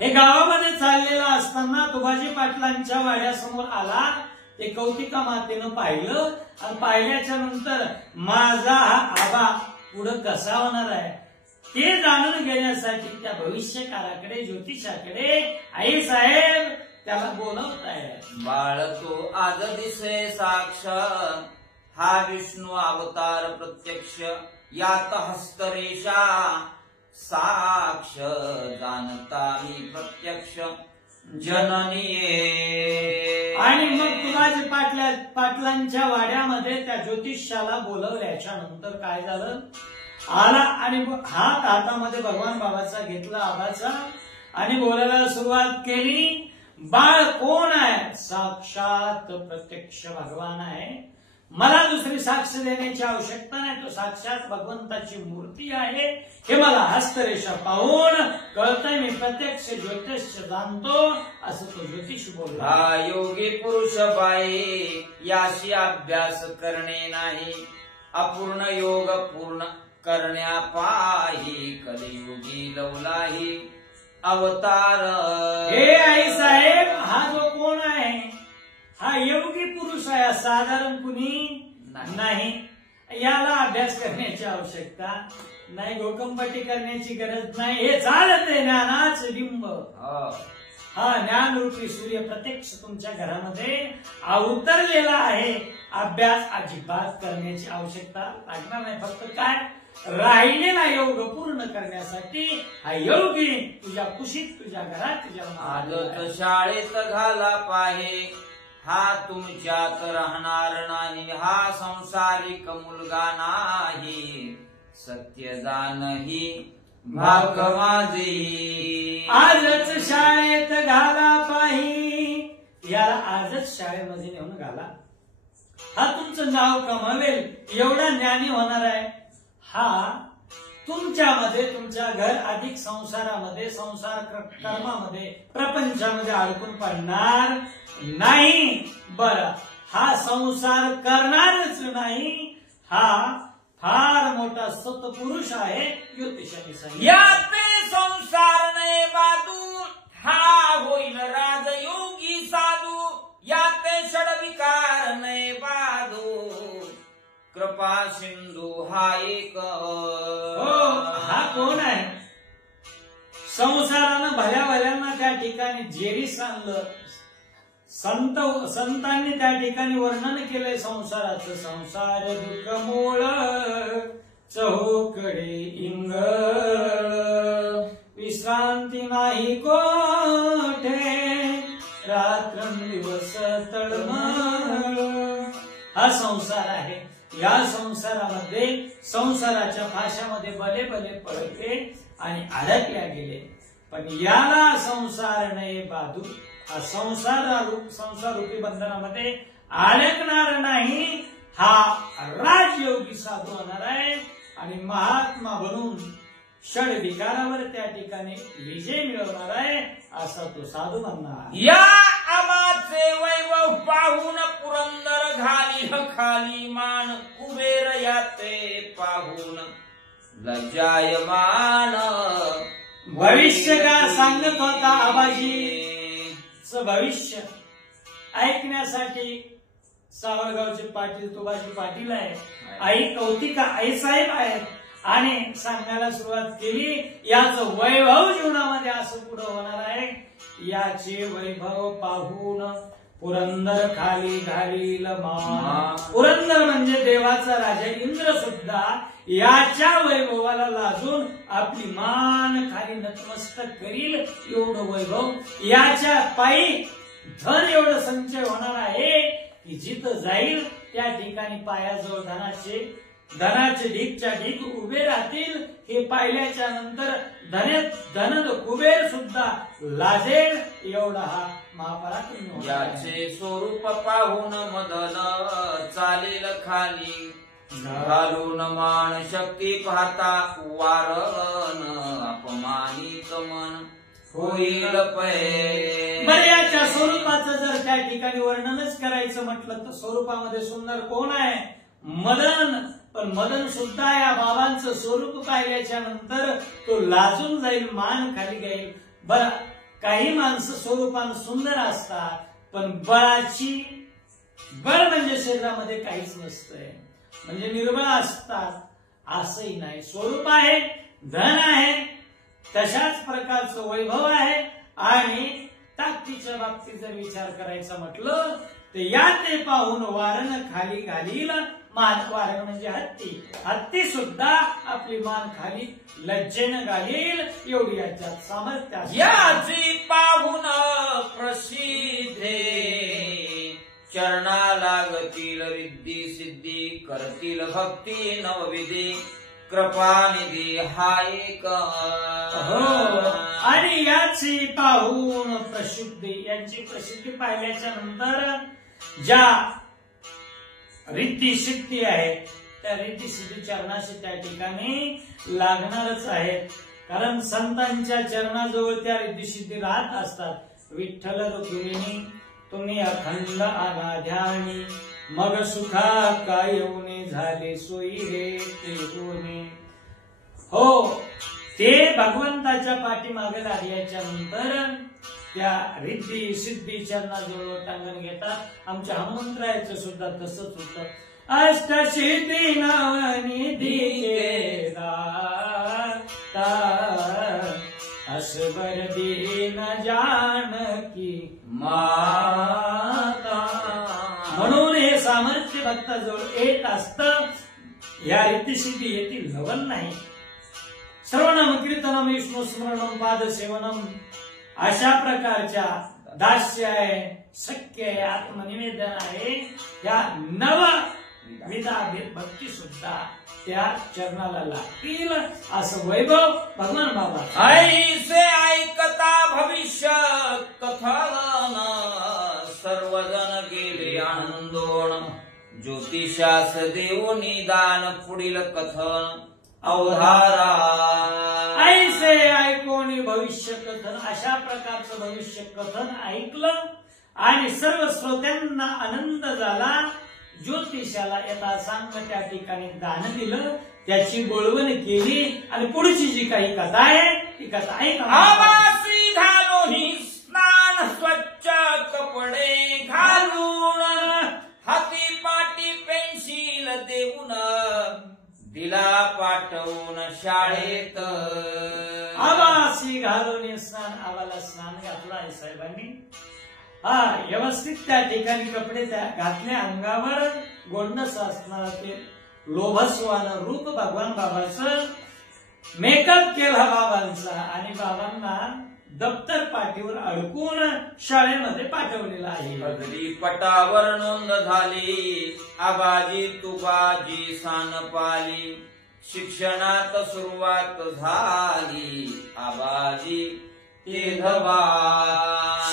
हे गावामध्ये चाललेलं असताना तुबाजी पाटलांच्या वाड्यासमोर आला. ते कौतिका मातेनं पाहिलं आणि पाहिल्याच्या नंतर माझा हा आबा पुढे कसा होणार आहे ते जाणून घेण्यासाठी त्या भविष्यकाराकडे, ज्योतिषाकडे आई साहेब त्याला बोलवताय. बाळ तो आज दिसे साक्ष, हा विष्णू अवतार प्रत्यक्ष, यात हस्तरेषा साक्ष, जाणता मी प्रत्यक्ष जननीये. आणि मग तुबाजी पाटलांच्या वाड्यामध्ये त्या ज्योतिषाला बोलवल्याच्या नंतर काय झालं, आला आणि हात हातामध्ये भगवान बाबाचा घेतला आबाचा आणि बोलायला सुरुवात केली. बाळ कोण आहे, साक्षात प्रत्यक्ष भगवान आहे, मला दुसरी साक्ष देण्याची आवश्यकता नाही, तो साक्षात भगवंताची मूर्ती आहे हे मला हस्तरेषा पाहून कळतंय, मी प्रत्यक्ष ज्योतिष जाणतो, असं तो ज्योतिष बोलला. हा योगी पुरुष बाई याशी अभ्यास करणे नाही, अपूर्ण योग पूर्ण करण्या पाही, कलियुगी लवलाही अवतार. हे आई साहेब, हा जो कोण आहे हा योगी पुरुष आहे, साधारण कुणी नाही. याला अभ्यास करण्याची आवश्यकता नाही, गोकंपटी करण्याची गरज नाही, हे चालत आहे ज्ञानाचे बिंब. हा ज्ञानरूपी सूर्य प्रत्यक्ष तुमच्या घरामध्ये अवतरलेला आहे. अभ्यास अजिबात करण्याची आवश्यकता लागणार नाही. फक्त काय राहिलेला योग पूर्ण करण्यासाठी हा योगी तुझ्या कुशीत तुझ्या घरात आदत शाळेत घाला पाहे, हा तुमच्यात राहणार नाही. हा संसारिक मुलगा नाही, सत्य जाणही भाग माझे. आजच शाळेत घाला पाही, याला आजच शाळेमध्ये नेऊन घाला. हा तुमचं नाव कमावेल एवढा ज्ञानी होणार आहे. हा तुमच्यामध्ये तुमच्या घर अधिक संसारामध्ये संसार कर्मामध्ये प्रपंचामध्ये अडकून पडणार नाही. बरं, हा संसार करणारच नाही. हा फार मोठा सत्पुरुष आहे. ज्योतिषाने सांगितले याते संसार नये बादू, हा होईल राजयोगी साधू. याते षडविकार नये बाधू, कृपा सिंधू हा एक. हा कोण आहे? संसारानं भल्या भल्यांना त्या ठिकाणी जेरीस आणलं. संतांनी त्या ठिकाणी वर्णन केलंय संसाराचं. संसार दुःख मूळ चहूकडे इंग, विश्रांती नाही कोठे रात्रंदिवस तळमळ. हा संसार आहे. या संसारामध्ये संसाराच्या भाषामध्ये भले भले पडते आणि अडकल्या गेले. पण याला संसार नये बाधू, हा संसार रूपी बंधनामध्ये अडकणार नाही. हा राजयोगी साधू होणार आहे आणि महात्मा बनून षड विकारावर त्या ठिकाणी विजय मिळवणार आहे. असा तो साधू बनणार. या आबाचे वैभव पाहून पुरंदर घाली खाली मान, कुबेर याते पाहून लज्जायमान. भविष्य का सांगत होता आबाजी. भविष्य ऐकण्यासाठी सावरगावचे पाटील तुबाजी पाटील आहे, आई कौतिका आईसाहेब आहेत आणि सांगायला सुरुवात केली. याचं वैभव जीवनामध्ये असं पुढे होणार आहे. याचे वैभव पाहून पुरंदर खाली घालील मान. पुरंदर म्हणजे देवाचा राजा इंद्र सुद्धा याच्या वैभवाला लाजून आपली मान खाली नतमस्तक करील. एवढं वैभव याच्या पायी धन एवढं संचय होणार आहे की जिथं जाईल त्या ठिकाणी पायाजवळ धनाचे ढीकच्या ढीक उभे राहतील. हे पाहिल्याच्या नंतर धन कुबेर सुद्धा लाजेल. एवढा हा महापराक्रमी. याचे स्वरूप पाहून मदन चालेल खाली, घालून मान शक्ती पाहता वारण, अपमानित मन होईल पै. बरं, याच्या स्वरूपाचं जर त्या ठिकाणी वर्णनच करायचं म्हटलं तर स्वरूपामध्ये सुंदर कोण आहे? मदन. पण मदन सुद्धा या बाबांचं स्वरूप पाहिल्याच्या नंतर तो लाजून जाईल, मान खाली घेईल. बरं, काही माणसं स्वरूपानं सुंदर असतात पण बळ म्हणजे शरीरामध्ये काहीच नसतंय, म्हणजे निर्बळ असतात. असंही नाही. स्वरूप आहे, धन आहे, तशाच प्रकारचं वैभव आहे. आणि ताकदीच्या बाबतीत जर विचार करायचा म्हटलं तर याते पाहून वारण खाली घालील मान. वारण म्हणजे हत्ती सुद्धा आपली मान खाली लज्जेनं घालील. एवढी याच्यात सामर्थ्य. याची पाहून प्रसिद्धे, चरणा लागतील रिद्धी सिद्धी, करतील भक्ती नवविधी, कृपानिधी हा एक. आणि याची पाहून प्रसिद्धी, यांची प्रसिद्धी पाहिल्याच्या नंतर ज्या रिद्धी सिद्धी आहेत त्या रिद्धी सिद्धी चरणाशी त्या ठिकाणी लागणारच आहेत. कारण संतांच्या चरणाजवळ त्या रिद्धी सिद्धी राहत असतात. विठ्ठल रुक्मिणी तुम्ही अखंड अनाध्यानी, मग सुखा कायवणे झाले सोयी रे ते कोणे. हो, ते भगवंताच्या पाठीमागे लागल्याच्या नंतर त्या रिद्धी सिद्धी चरणाजवळ टांगण घेतात. आमच्या हनुमंतरायाचं सुद्धा तसंच होतं. अष्टसिद्धी नवनिधी असबर दीन जानकी माता. म्हणून हे सामर्थ्य भक्ताजवळ येत असतं. या रीतीसिद्धी येथील लवण नाही. श्रवणम कीर्तनम विष्णू स्मरणम पादसेवनम अशा प्रकारच्या दास्य आहे, शक्य आहे, आत्मनिवेदन आहे. या नव विधा भक्ती सुद्धा त्या चरणाला लागतील असं वैभव भगवान बाबा. ऐसे ऐकता भविष्य कथन सर्वजण गेले आनंदोण. ज्योतिषास देव निदान पुढील कथन अवधारा. ऐसे ऐकून भविष्य कथन अशा प्रकारचं भविष्य कथन ऐकलं आणि सर्व श्रोत्यांना आनंद झाला. ज्योतिषाला यथा सांग त्या ठिकाणी दान दिलं, त्याची बोलवण केली आणि पुढची जी काही कथा आहे ती कथा ऐका. आवासी घालून स्नान स्वच्छ कपडे घालून हाती पाटी पेन्सिल देऊन दिला पाठवून शाळेत. आवासी घालून स्नान, आवाला स्नान घातलं आहे साहेबांनी. व्यवस्थित त्या ठिकाणी कपडे घातले अंगावर. गोंडस असणार ते लोभस्वान रूप भगवान बाबाचं. मेकअप केला बाबांचा आणि बाबांना दप्तर पाठीवर अडकून शाळेमध्ये पाठवलेला आहे. बदली पटावर नोंद झाली आबाजी तुबाजी सान पाली. शिक्षणात सुरुवात झाली आबाजी तेधवा.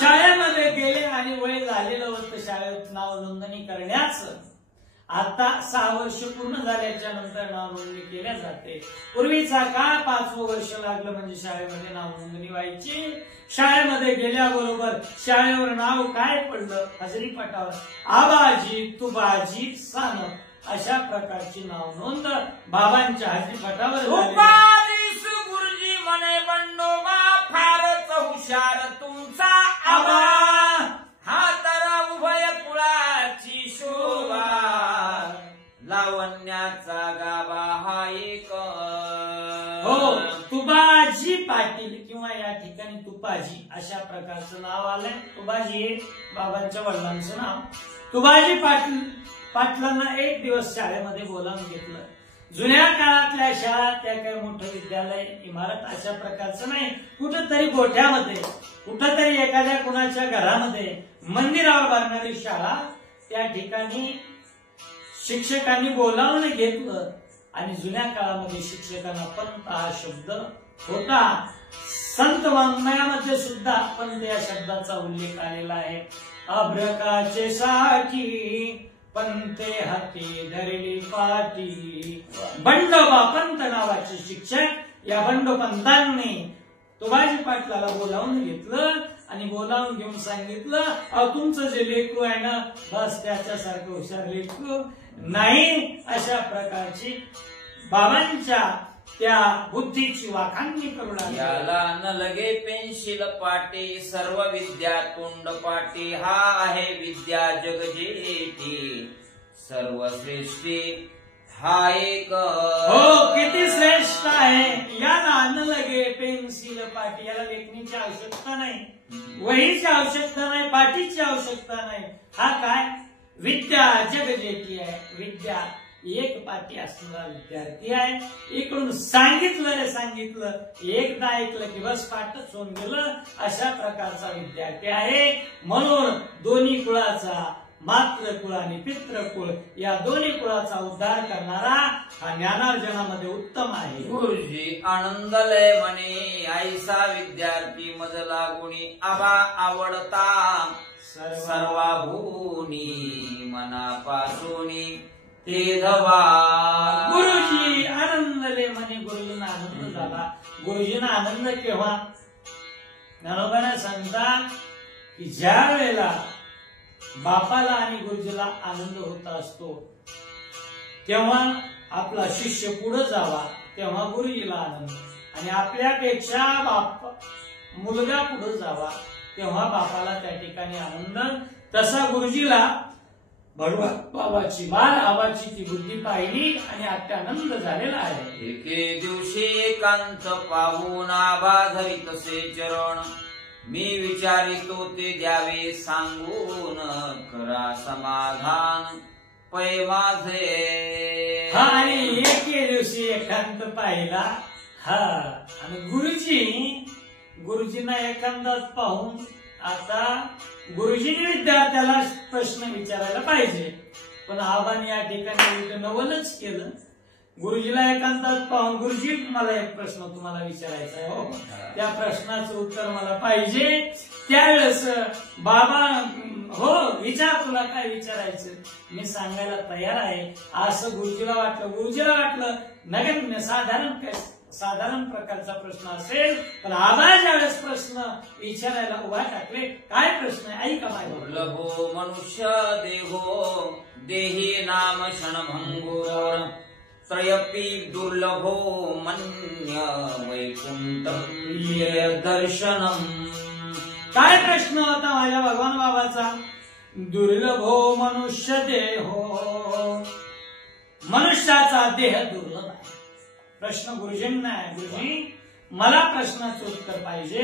शाळेमध्ये गेले आणि वय झालेलं होतं शाळेत नाव नोंदणी करण्याचं. आता 6 वर्ष पूर्ण झाल्याच्या नंतर नाव नोंदणी केल्या जाते. पूर्वीचा काळ 5वं वर्ष लागलं म्हणजे शाळेमध्ये नाव नोंदणी व्हायची. शाळेमध्ये गेल्याबरोबर शाळेवर नाव काय पडलं, हजेरी पटावर आबाजी तुबाजी सान अशा प्रकारची नाव नोंद बाबांच्या हजेरी पटावर. गुरुजी म्हणे बंडोबा फारच हुशार तुमचा आबा. हा तर उभय कुळाची शोभा लावण्याचा गाभा हा एक. हो, तुबाजी पाटील किंवा या ठिकाणी तुपाजी अशा प्रकारचं नाव आलंय. तुबाजी हे बाबांच्या वडिलांचं नाव. तुबाजी पाटलांना एक दिवस शाळेमध्ये बोलावून घेतलं. जुन्या काळातल्या शाळा त्या काही मोठं विद्यालय इमारत अशा प्रकारचं नाही. कुठंतरी गोठ्यामध्ये, कुठंतरी एखाद्या कुणाच्या घरामध्ये मंदिरावर बांधणारी शाळा. त्या ठिकाणी शिक्षकांनी बोलावून घेतलं आणि जुन्या काळामध्ये शिक्षकांना पंत हा शब्द होता. संत वाङ्मयामध्ये सुद्धा पंत या शब्दाचा उल्लेख आलेला आहे. अभ्रकाचे साठी पंते हाती धरली पाटी. बंडोबा पंत नावाचे शिक्षक या बंडोपंतांनी तुबाजी पाटलाला बोलावून घेतलं आणि बोलावून घेऊन सांगितलं, तुमचं जे लेकरू आहे ना, बस त्याच्यासारखं हुशार लेकरू नाही. अशा प्रकारची बाबांच्या त्या बुद्धीची वाखाणणी करू लागली. याला न लगे पेन्सिल पाटे सर्व विद्या तोंड पाटे. हा आहे विद्या जगजेठी सर्वश्रेष्ठी हा एक. हो, किती श्रेष्ठ आहे. याला न लगे पेन्सिल पाटी. याला लेखणीची आवश्यकता नाही, वहीची आवश्यकता नाही, पाटीची आवश्यकता नाही. हा काय विद्या जगजेठी आहे. विद्या एक पाठी असणारा विद्यार्थी आहे. इकडून सांगितलं एकदा ऐकलं की बस पाठच होऊन गेलं अशा प्रकारचा विद्यार्थी आहे. म्हणून दोन्ही कुळाचा, मातृकुळ आणि पितृकुळ या दोन्ही कुळाचा उद्धार करणारा हा ज्ञानार्जनामध्ये उत्तम आहे. गुरुजी आनंदलय म्हणे ऐसा विद्यार्थी मज लागुणी आबा आवडता सर्वाभूनी मनापासूनी ते धवा. गुरुजी आनंदले म्हणे गुरुजींना आनंद झाला. गुरुजींना आनंद केव्हा? ज्ञानोबाने सांगतात की ज्या वेळेला बापाला आणि गुरुजीला आनंद होत असतो तेव्हा आपला शिष्य पुढे जावा, तेव्हा गुरुजीला आनंद. आणि आपल्यापेक्षा मुलगा पुढे जावा तेव्हा बापाला त्या ठिकाणी आनंद. तसा गुरुजीला बाबाची आबाची ती बुद्धी पाहिली आणि अत्यानंद झालेला आहे. एके दिवशी एकांत पाहून आबा धरितसे चरण, मी विचारितो ते द्यावे सांगून, करा समाधान पै माझे. हा, आणि एके दिवशी एकांत पाहिला. हा, आणि गुरुजींना एकांतात पाहून आता गुरुजींनी विद्यार्थ्याला प्रश्न विचारायला पाहिजे, पण आबाने या ठिकाणी उलट नवलच केलं. गुरुजीला एकांतात पाहून, गुरुजी मला एक प्रश्न तुम्हाला विचारायचा आहे, हो त्या प्रश्नाचं उत्तर मला पाहिजे. त्यावेळेस बाबा, हो विचार, तुला काय विचारायचं, मी सांगायला तयार आहे, असं गुरुजीला वाटलं नगण्य साधारण प्रकारचा प्रश्न असेल. पण आबा ज्यावेळेस प्रश्न विचारायला उभा टाकले, काय प्रश्न आहे ऐका माझ्या. दुर्लभो मनुष्य देहो देही नाम क्षणभंगुर, त्रयपि दुर्लभो मन्य वैकुंठ दर्शनम. काय प्रश्न होता माझ्या भगवान बाबाचा? दुर्लभो मनुष्य देहो, मनुष्याचा देह दुर्लभ आहे. प्रश्न गुरुजींना आहे, गुरुजी मला प्रश्नाचं उत्तर पाहिजे.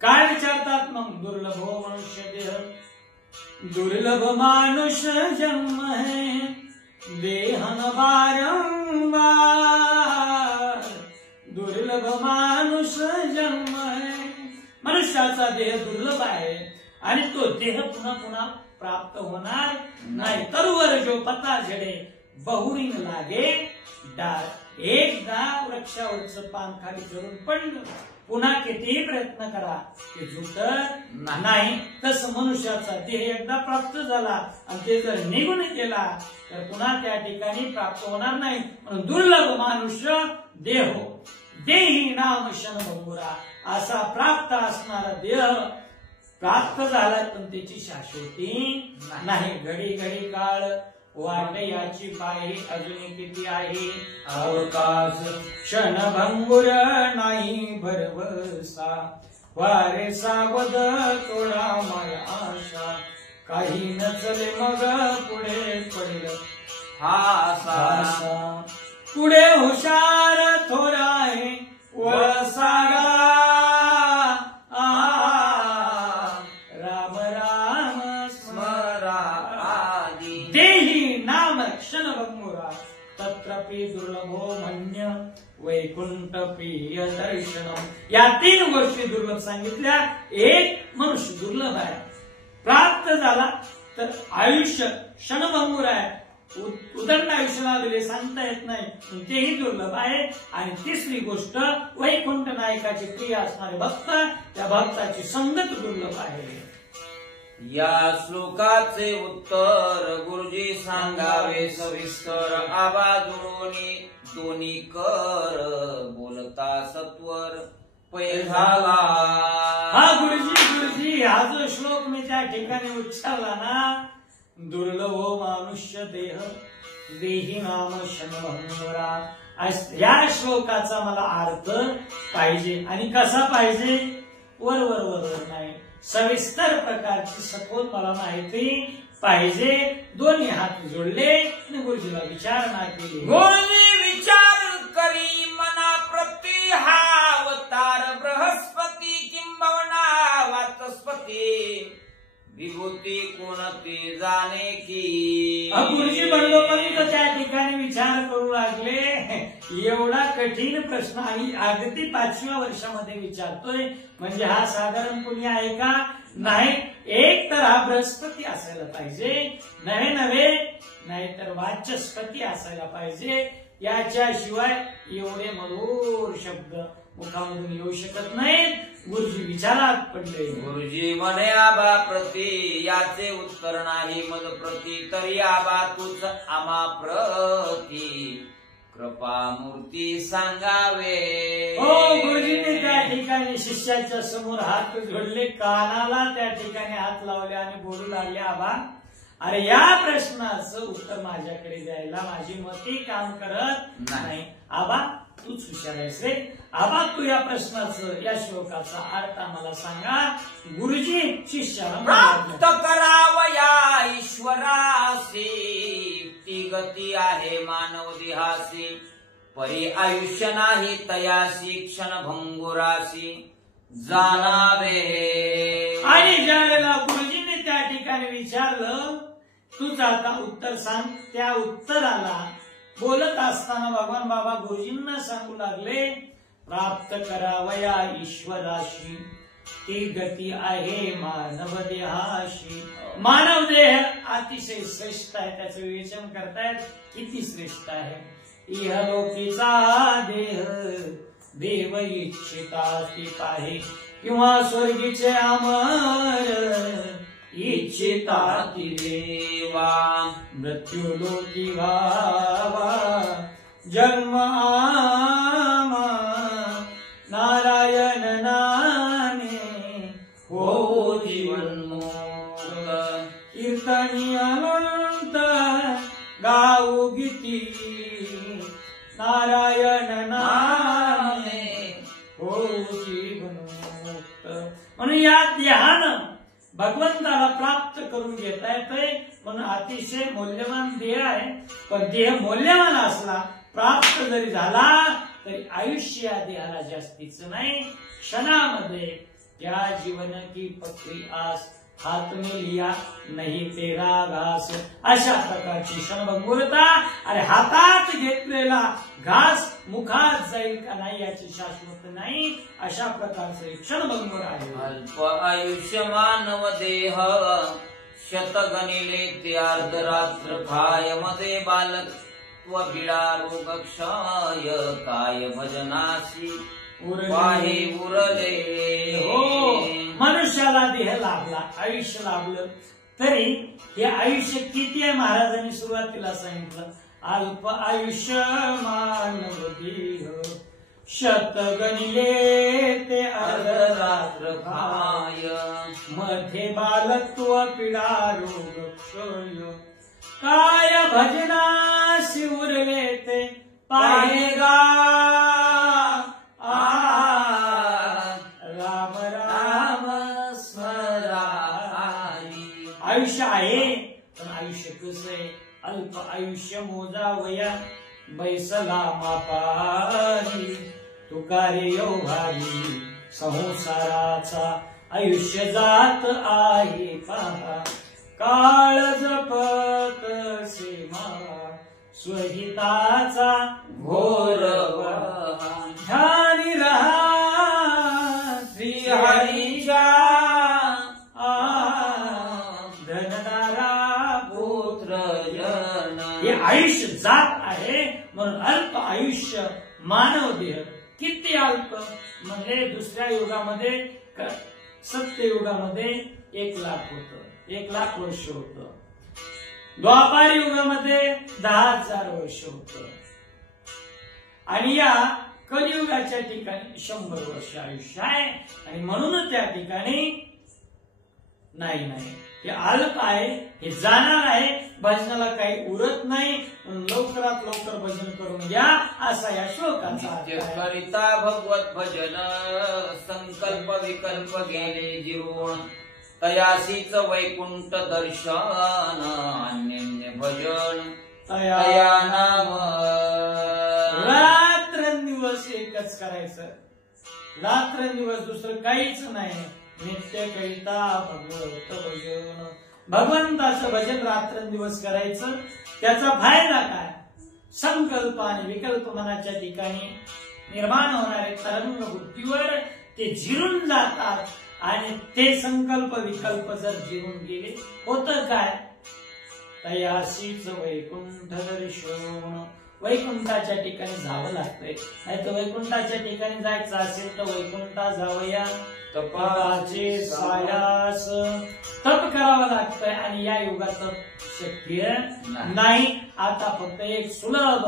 काय विचारतात मग? दुर्लभो मनुष्य देह, दुर्लभ मानुष जन्म है देहन बारंबार, दुर्लभ मानुष जन्म है. मनुष्याचा देह दुर्लभ आहे आणि तो देह पुन्हा पुन्हा प्राप्त होणार नाही. तरुवर जो पता झडे बहुरीन लागे डाळ, एकदा वृक्षावरचं पान खाली धरून पडलं, पुन्हा कितीही प्रयत्न करा ते झुकत नाही. तसं मनुष्याचा देह एकदा प्राप्त झाला आणि ते जर निघून गेला तर पुन्हा त्या ठिकाणी प्राप्त होणार नाही. म्हणून दुर्लभ मानुष्य देहो देही नाम क्षणभंगुरा, असा प्राप्त असणारा देह प्राप्त झाला पण त्याची शाश्वती नाही. घडी घडी काळ वाट याची पायरी अजून किती आहे, अवकाश क्षणभंगुर नाही भरवसा, वारे सावध थोडा माया आशा, काही नचले मग पुढे पडलं हा सारा, पुढे हुशार थोडा आहे वळसागा, राम राम स्मरा आदी. देही नाम क्षणभंगुरा, तत्रपि दुर्लभो मन्य वैकुंठ प्रिय दर्शनम. या 3 गोष्टी दुर्लभ सांगितल्या. एक, मनुष्य दुर्लभ आहे, प्राप्त झाला तर आयुष्य क्षणभंगुर आहे, उदंड आयुष्याला दिले सांगता येत नाही, तेही दुर्लभ आहे. आणि तिसरी गोष्ट, वैकुंठ नायकाचे प्रिय असणारे भक्त, त्या भक्ताची संगत दुर्लभ आहे. या श्लोकाचे उत्तर गुरुजी सांगावे सविस्तर, आबा दोन्ही कर बोलता सत्वर पै झाला. हा गुरुजी, हा जो श्लोक मी त्या ठिकाणी उच्चारला ना, दुर्लभो मानुष्य देह देही नाम क्षणभंगुरा, या श्लोकाचा मला अर्थ पाहिजे. आणि कसा पाहिजे? वर नाही, सविस्तर प्रकारची सखोल मला माहिती पाहिजे. दोन्ही हात जोडले आणि गुरुजीला विचारणा केली. गुरुजी विचार करी मना प्रति हा अवतार बृहस्पती किंबवना वाचस्पती, विभूती कोणती जाणे की. गुरुजी बरोबर त्या ठिकाणी विचार करू लागले, एवढा कठीण प्रश्न आणि अगदी 5व्या वर्षामध्ये विचारतोय म्हणजे हा साधारण कुणी आहे का? नाही. एक तर हा बृहस्पती असायला पाहिजे, नव्हे नाहीतर वाचस्पती असायला पाहिजे. याच्याशिवाय एवढे मधुर शब्द मुखामधून येऊ शकत नाहीत. गुरुजी विचारात पडले. गुरुजी म्हणे आबा प्रती, याचे उत्तर नाही मद प्रती, तरी आबा तूच आमा प्रती कृपा मूर्ती सांगावे. हो, गुरुजींनी त्या ठिकाणी शिष्याच्या समोर हात जोडले, कानाला त्या ठिकाणी हात लावले आणि बोलू लागले, आबा अरे या प्रश्नाचं उत्तर माझ्याकडे द्यायला माझी मती काम करत नाही. आबा तूच हुशार आहेस रे. आबा तू या प्रश्नाचं या श्लोकाचा अर्थ आम्हाला सांगा. गुरुजी शिष्याला प्राप्त करावया ईश्वरासी ती गती आहे मानव देहासी. परी आयुष्य नाही तयासी क्षण भंगुरासी जाणावे. आणि ज्यावेळेला गुरुजींनी त्या ठिकाणी विचारलं तुझं आता उत्तर सांग, त्या उत्तराला बोलत असताना भगवान बाबा गुरुजींना सांगू लागले प्राप्त करावया ईश्वराशी ती गती आहे मानव देहाशी. मानव देह अतिशय श्रेष्ठ आहे. त्याचं विवेचन करतायत किती श्रेष्ठ आहे. इहलोकीचा देह देव इच्छिता ती पाहे किंवा स्वर्गीचे अमर इच्छिता ती देवा. मृत्यू लोकी व्हावा जन्म आमा नारायण नामे हो जीवन्मुक्त. कीर्तनी अनंत गाऊ गीती नारायण नामे हो जीवन्मुक्त. म्हणून या देहानं भगवंताला प्राप्त करून घेता येतंय. म्हणून अतिशय मौल्यवान देह आहे. पण देह मौल्यवान असला प्राप्त जरी झाला तरी आयुष्य या देहाला जास्तीचं नाही. क्षणामध्ये क्या जीवन की पत्री आस हात में लिया नाही तेरा घास. अशा प्रकारची क्षणभंगुरता. आणि हातात घेतलेला घास मुखात जाईल का नाही याची शाश्वत नाही. अशा प्रकारचे क्षणभंगुर आहे. अल्प आयुष्य मानव देह शतगणिले ते अर्धरात्र खाय मध्ये बालत्व बिळा रोग क्षय काय भजनाशी वाहे उरले. हो मनुष्याला देह लाभला आयुष्य लाभलं तरी हे आयुष्य किती आहे महाराजांनी सुरुवातीला सांगितलं अल्प आयुष्य मानव देह शतगणिले ते अर्धरात्र खाय मध्ये बालत्व पिडा रोग क्षय काय भजनाशी उरले ते पाहेगा राम राम स्मरारी. आयुष्य आहे पण आयुष्य कसं आहे अल्प आयुष्य मोजावया बैसला मापारी. तुकारे योगारी संसाराचा आयुष्य जात आहे पहा काळ जपत सीमा स्वहिताचा घोर ध्यानी रहा श्रीहरीच्या धनदारा पुत्र जन. हे आयुष्य जात आहे म्हणून अल्प आयुष्य मानव देह. किती अल्प म्हणजे दुसऱ्या युगामध्ये सत्ययुगामध्ये 1,00,000 होतं. 1,00,000 वर्ष होतं. द्वापार युगामध्ये 10,000 वर्ष होतं. आणि या कलियुगाच्या ठिकाणी 100 वर्ष आयुष्य आहे. आणि म्हणून त्या ठिकाणी नाही हे अल्प आहे. हे जाणार आहे. भजनाला काही उरत नाही. म्हणून लवकरात लवकर भजन करून घ्या असा या श्लोकाचा अर्थ आहे. करिता भगवत भजन संकल्प विकल्प गेले जिरून तयासीच वैकुंठ दर्शन अन्य भजन तया नाम. रात्रंदिवस एकच करायचं. रात्रंदिवस दुसरं काहीच नाही. नित्य करिता भगवत भजन भगवंताचं भजन रात्रंदिवस करायचं. त्याचा फायदा काय संकल्प आणि विकल्प मनाच्या ठिकाणी निर्माण होणारे तरंग बुद्धीवर ते जिरून जातात. आणि ते संकल्प विकल्प जर जिरून गेले होतं काय तयासीच वैकुंठ दर्शन. वैकुंठाच्या ठिकाणी जावं लागतंय. नाही तर वैकुंठाच्या ठिकाणी जायचं असेल तर वैकुंठा जावया तपाचे सायास. तप करावं लागतंय आणि या युगात शक्य नाही. आता फक्त एक सुलभ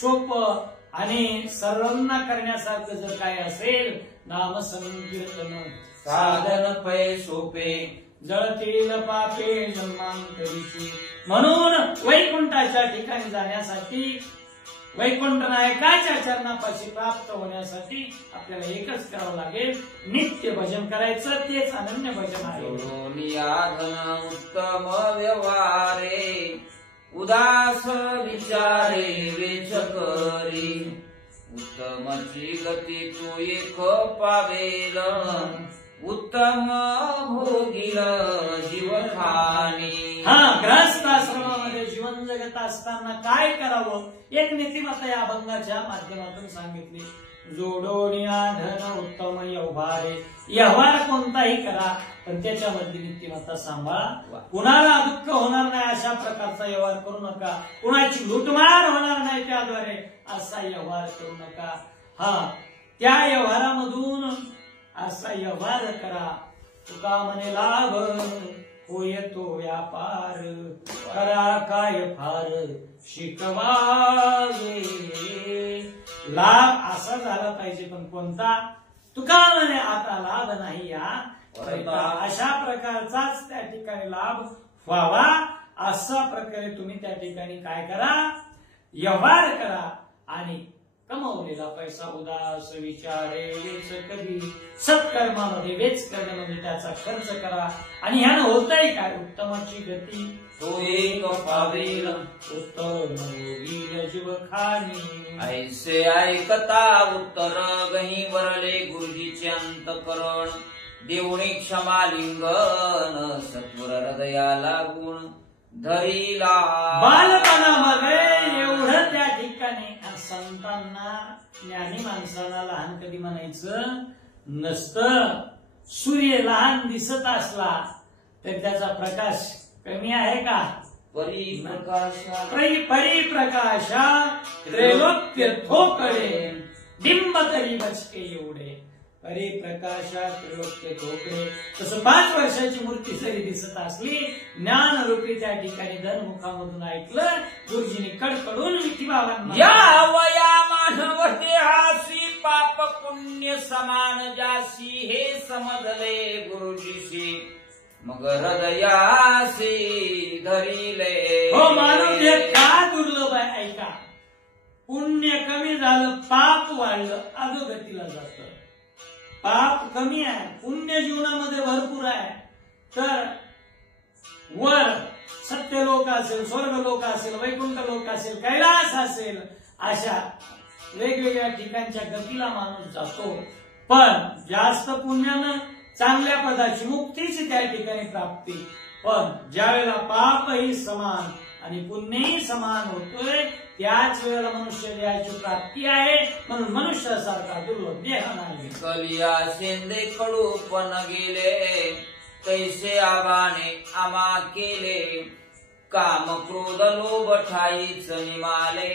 सोपं आणि सर्वांना करण्यासारखं जर काय असेल नाम संकीर्तन साधन पै सोपे जळतील पापे जन्मांतरीची. म्हणून वैकुंठाच्या ठिकाणी जाण्यासाठी वैकुंठ नायकाच्या चरणापाशी प्राप्त होण्यासाठी आपल्याला एकच करावं लागेल, नित्य भजन करायचं, तेच अनन्य भजन आहे. धन उत्तम व्यवहारे उदास विचारे वेच करी उत्तमची गती तू एक पावेल उत्तम भोगील जीवखानी. ग्रहस्थ आश्रमामध्ये जीवन जगत असताना काय करावं एक नीतिमत्ता या अभंगाच्या माध्यमातून सांगितली. जोडोनिया धन उत्तम व्यवहारे, व्यवहार कोणताही करा पण त्याच्यामध्ये नीतिमत्ता सांभाळा. कुणाला दुःख होणार नाही अशा प्रकारचा व्यवहार करू नका, कुणाची लुटमार होणार नाही त्याद्वारे असा व्यवहार करू नका. त्या व्यवहारामधून असा व्यवहार करा. तुका म्हणे लाभ होय तो व्यापार, करा काय फार शिकवावे. लाभ असा झाला पाहिजे पण कोणता? तुका म्हणे आता लाभ नाही या, अशा प्रकारचाच त्या ठिकाणी लाभ व्हावा. अशा प्रकारे तुम्ही त्या ठिकाणी काय करा, व्यवहार करा आणि कमवलेला पैसा उदास विचारे वेच कधी. सत्कर्मामध्ये वेच करणे म्हणजे त्याचा खर्च करा. आणि ह्यानं होतंय काय? उत्तमाची गती तो एक पावेल उत्तम भोगील जीवखानी. ऐसे ऐकता उत्तर गही वरले गुरुजीचे अंतकरण देवणी क्षमा लिंगन सत्वर हृदयाला गुण धरीला. बालपणामध्ये एवढं त्या ठिकाणी संतांना ज्ञानी माणसाला लहान कधी म्हणायचं नसतं. सूर्य लहान दिसत असला तर त्याचा प्रकाश कमी आहे का? परिप्रकाशा त्रैलोक्य ठोकळे डिंब तरी बचके एवढे. परिप्रकाशा त्रैलोक्य ठोकळे. तसं 5 वर्षाची मूर्ती जरी दिसत असली, ज्ञानरूपी त्या ठिकाणी धनमुखामधून ऐकलं गुरुजींनी कडकडून विठी बाबांना. या वया मानव देहासी पाप पुण्य समान जासी हे समजले गुरुजीशी मग हृदयासी धरिले. हो मानव देह का दुर्लभ आहे ऐका. पुण्य कमी झालं, पाप वाढलं, अधोगतीला जातं. पाप कमी आहे, पुण्य जीवनामध्ये भरपूर आहे. तर वर सत्यलोक असेल, स्वर्गलोक असेल, वैकुंठ लोक असेल, कैलास असेल, अशा वेगवेगळ्या ठिकाणच्या गतीला माणूस जातो. पण जास्त पुण्यानं चांगल्या पदाची मुक्तीची त्या ठिकाणी प्राप्ती. पण ज्यावेळेला पापही समान आणि पुण्यही समान होतोय त्याच वेळेला मनुष्य देहाची प्राप्ती आहे. म्हणून मनुष्यासारखा दुर्लभ देह नाही. कलिया शेंदे कडू पण गेले तैसे आबाने आमा केले काम क्रोध लोभ ठाईच निमाले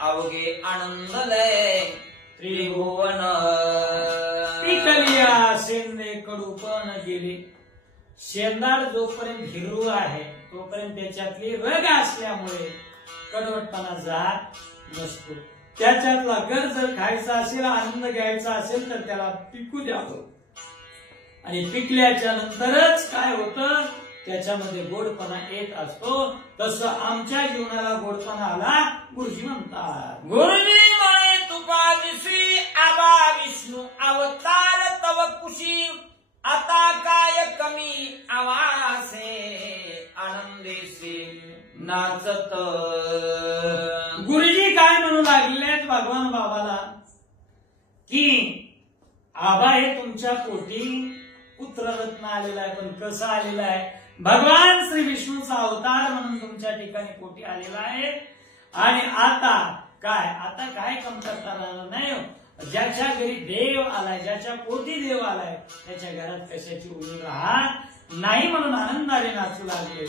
अवघे आनंदले त्रिभुवन. कलिया शेंदे कडू पण गेले. शेंदाड जोपर्यंत हिरवं आहे तोपर्यंत त्याच्यातली रग असल्यामुळे कडवटपणा जात नसतो. त्याच्यातला गर जर खायचा असेल, आनंद घ्यायचा असेल तर त्याला पिकू द्यावं. आणि पिकल्याच्या नंतरच काय होतं त्याच्यामध्ये गोडपणा येत असतो. तसं आमच्या जीवनाला गोडपणा आला गुरुजी म्हणतात. गुरुजी म्हणे तुपा दिसी आबा विष्णू अवतार तव कुशी आता काय कमी आवासे आनंदेसे नाचत. गुरुजी काय म्हणू लागले भगवान बाबाला की आबा हे तुमच्या पोटी पुत्ररत्न आलेला आहे. पण कसं आलेला आहे? भगवान श्री विष्णूचा अवतार म्हणून तुमच्या ठिकाणी पोटी आलेला आहे. आणि आता काय कमतरता राहणार नाही. ज्याच्या घरी देव आलाय, ज्याच्या पोटी देव आलाय त्याच्या घरात कशाची उणीव राहत नाही. म्हणून आनंदाने नाचू लागले.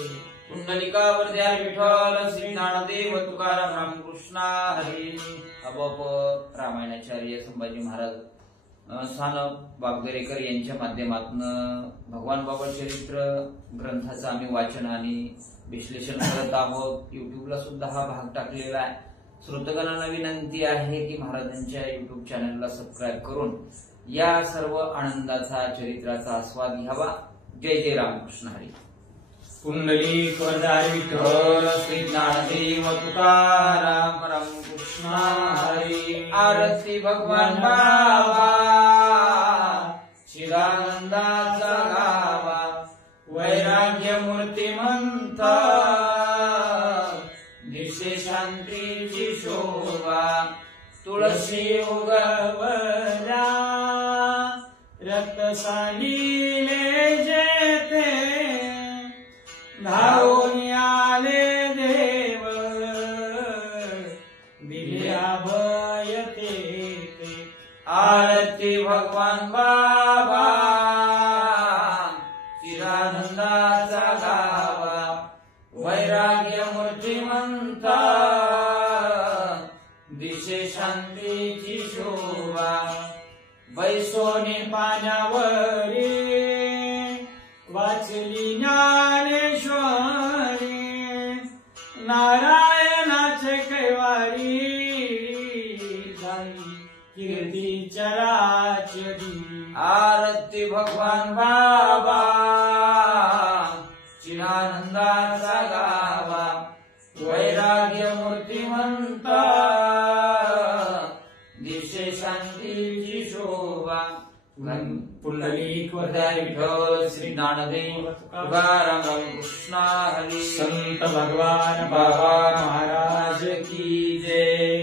कुंडलिकावर द्या विठ्ठल श्री ज्ञानदेव तुकाराम रामकृष्णा हरी. आपोआप रामायणाचार्य संभाजी महाराज सानप बागदरेकर यांच्या माध्यमातून भगवान बाबा चरित्र ग्रंथाचं आम्ही वाचन आणि विश्लेषण करत आहोत. युट्यूबला सुद्धा हा भाग टाकलेला आहे. श्रोतगणांना विनंती आहे की महाराजांच्या युट्यूब चॅनलला सबस्क्राईब करून या सर्व आनंदाचा चरित्राचा आस्वाद घ्यावा. जय जय रामकृष्ण हरी. कुंडलिक वरदारी विठ्ठल श्री ज्ञानदेव तुकाराम रामकृष्ण कृष्ण हरी. आरती भगवान बाबा चिदानंदाचा गावा, वैराग्य मूर्तिमंत दिसे शांतीची शोभा. तुळशी उगवला रक्त सांडिले जेते, धावून आले देव दिले अभय ते. आरती भगवान बाबा चिदानंदाचा गावा, वैराग्य मूर्तिमंत दिशे शांतीची शोभा. बैसोनी पाण्यावरी वाचली ज्ञानेश्वरी, नारायणाचे कैवारी झाली कीर्ती चराचरी. आरती भगवान बाबा चिदानंदाचा गावा, वैराग्य मूर्तिमंत दिशे शांतीची शोभा. पुंडलिक वरदारी विठ्ठल श्री ज्ञानदेव तुकाराम कृष्ण हरी. संत भगवान बाबा महाराज की जय.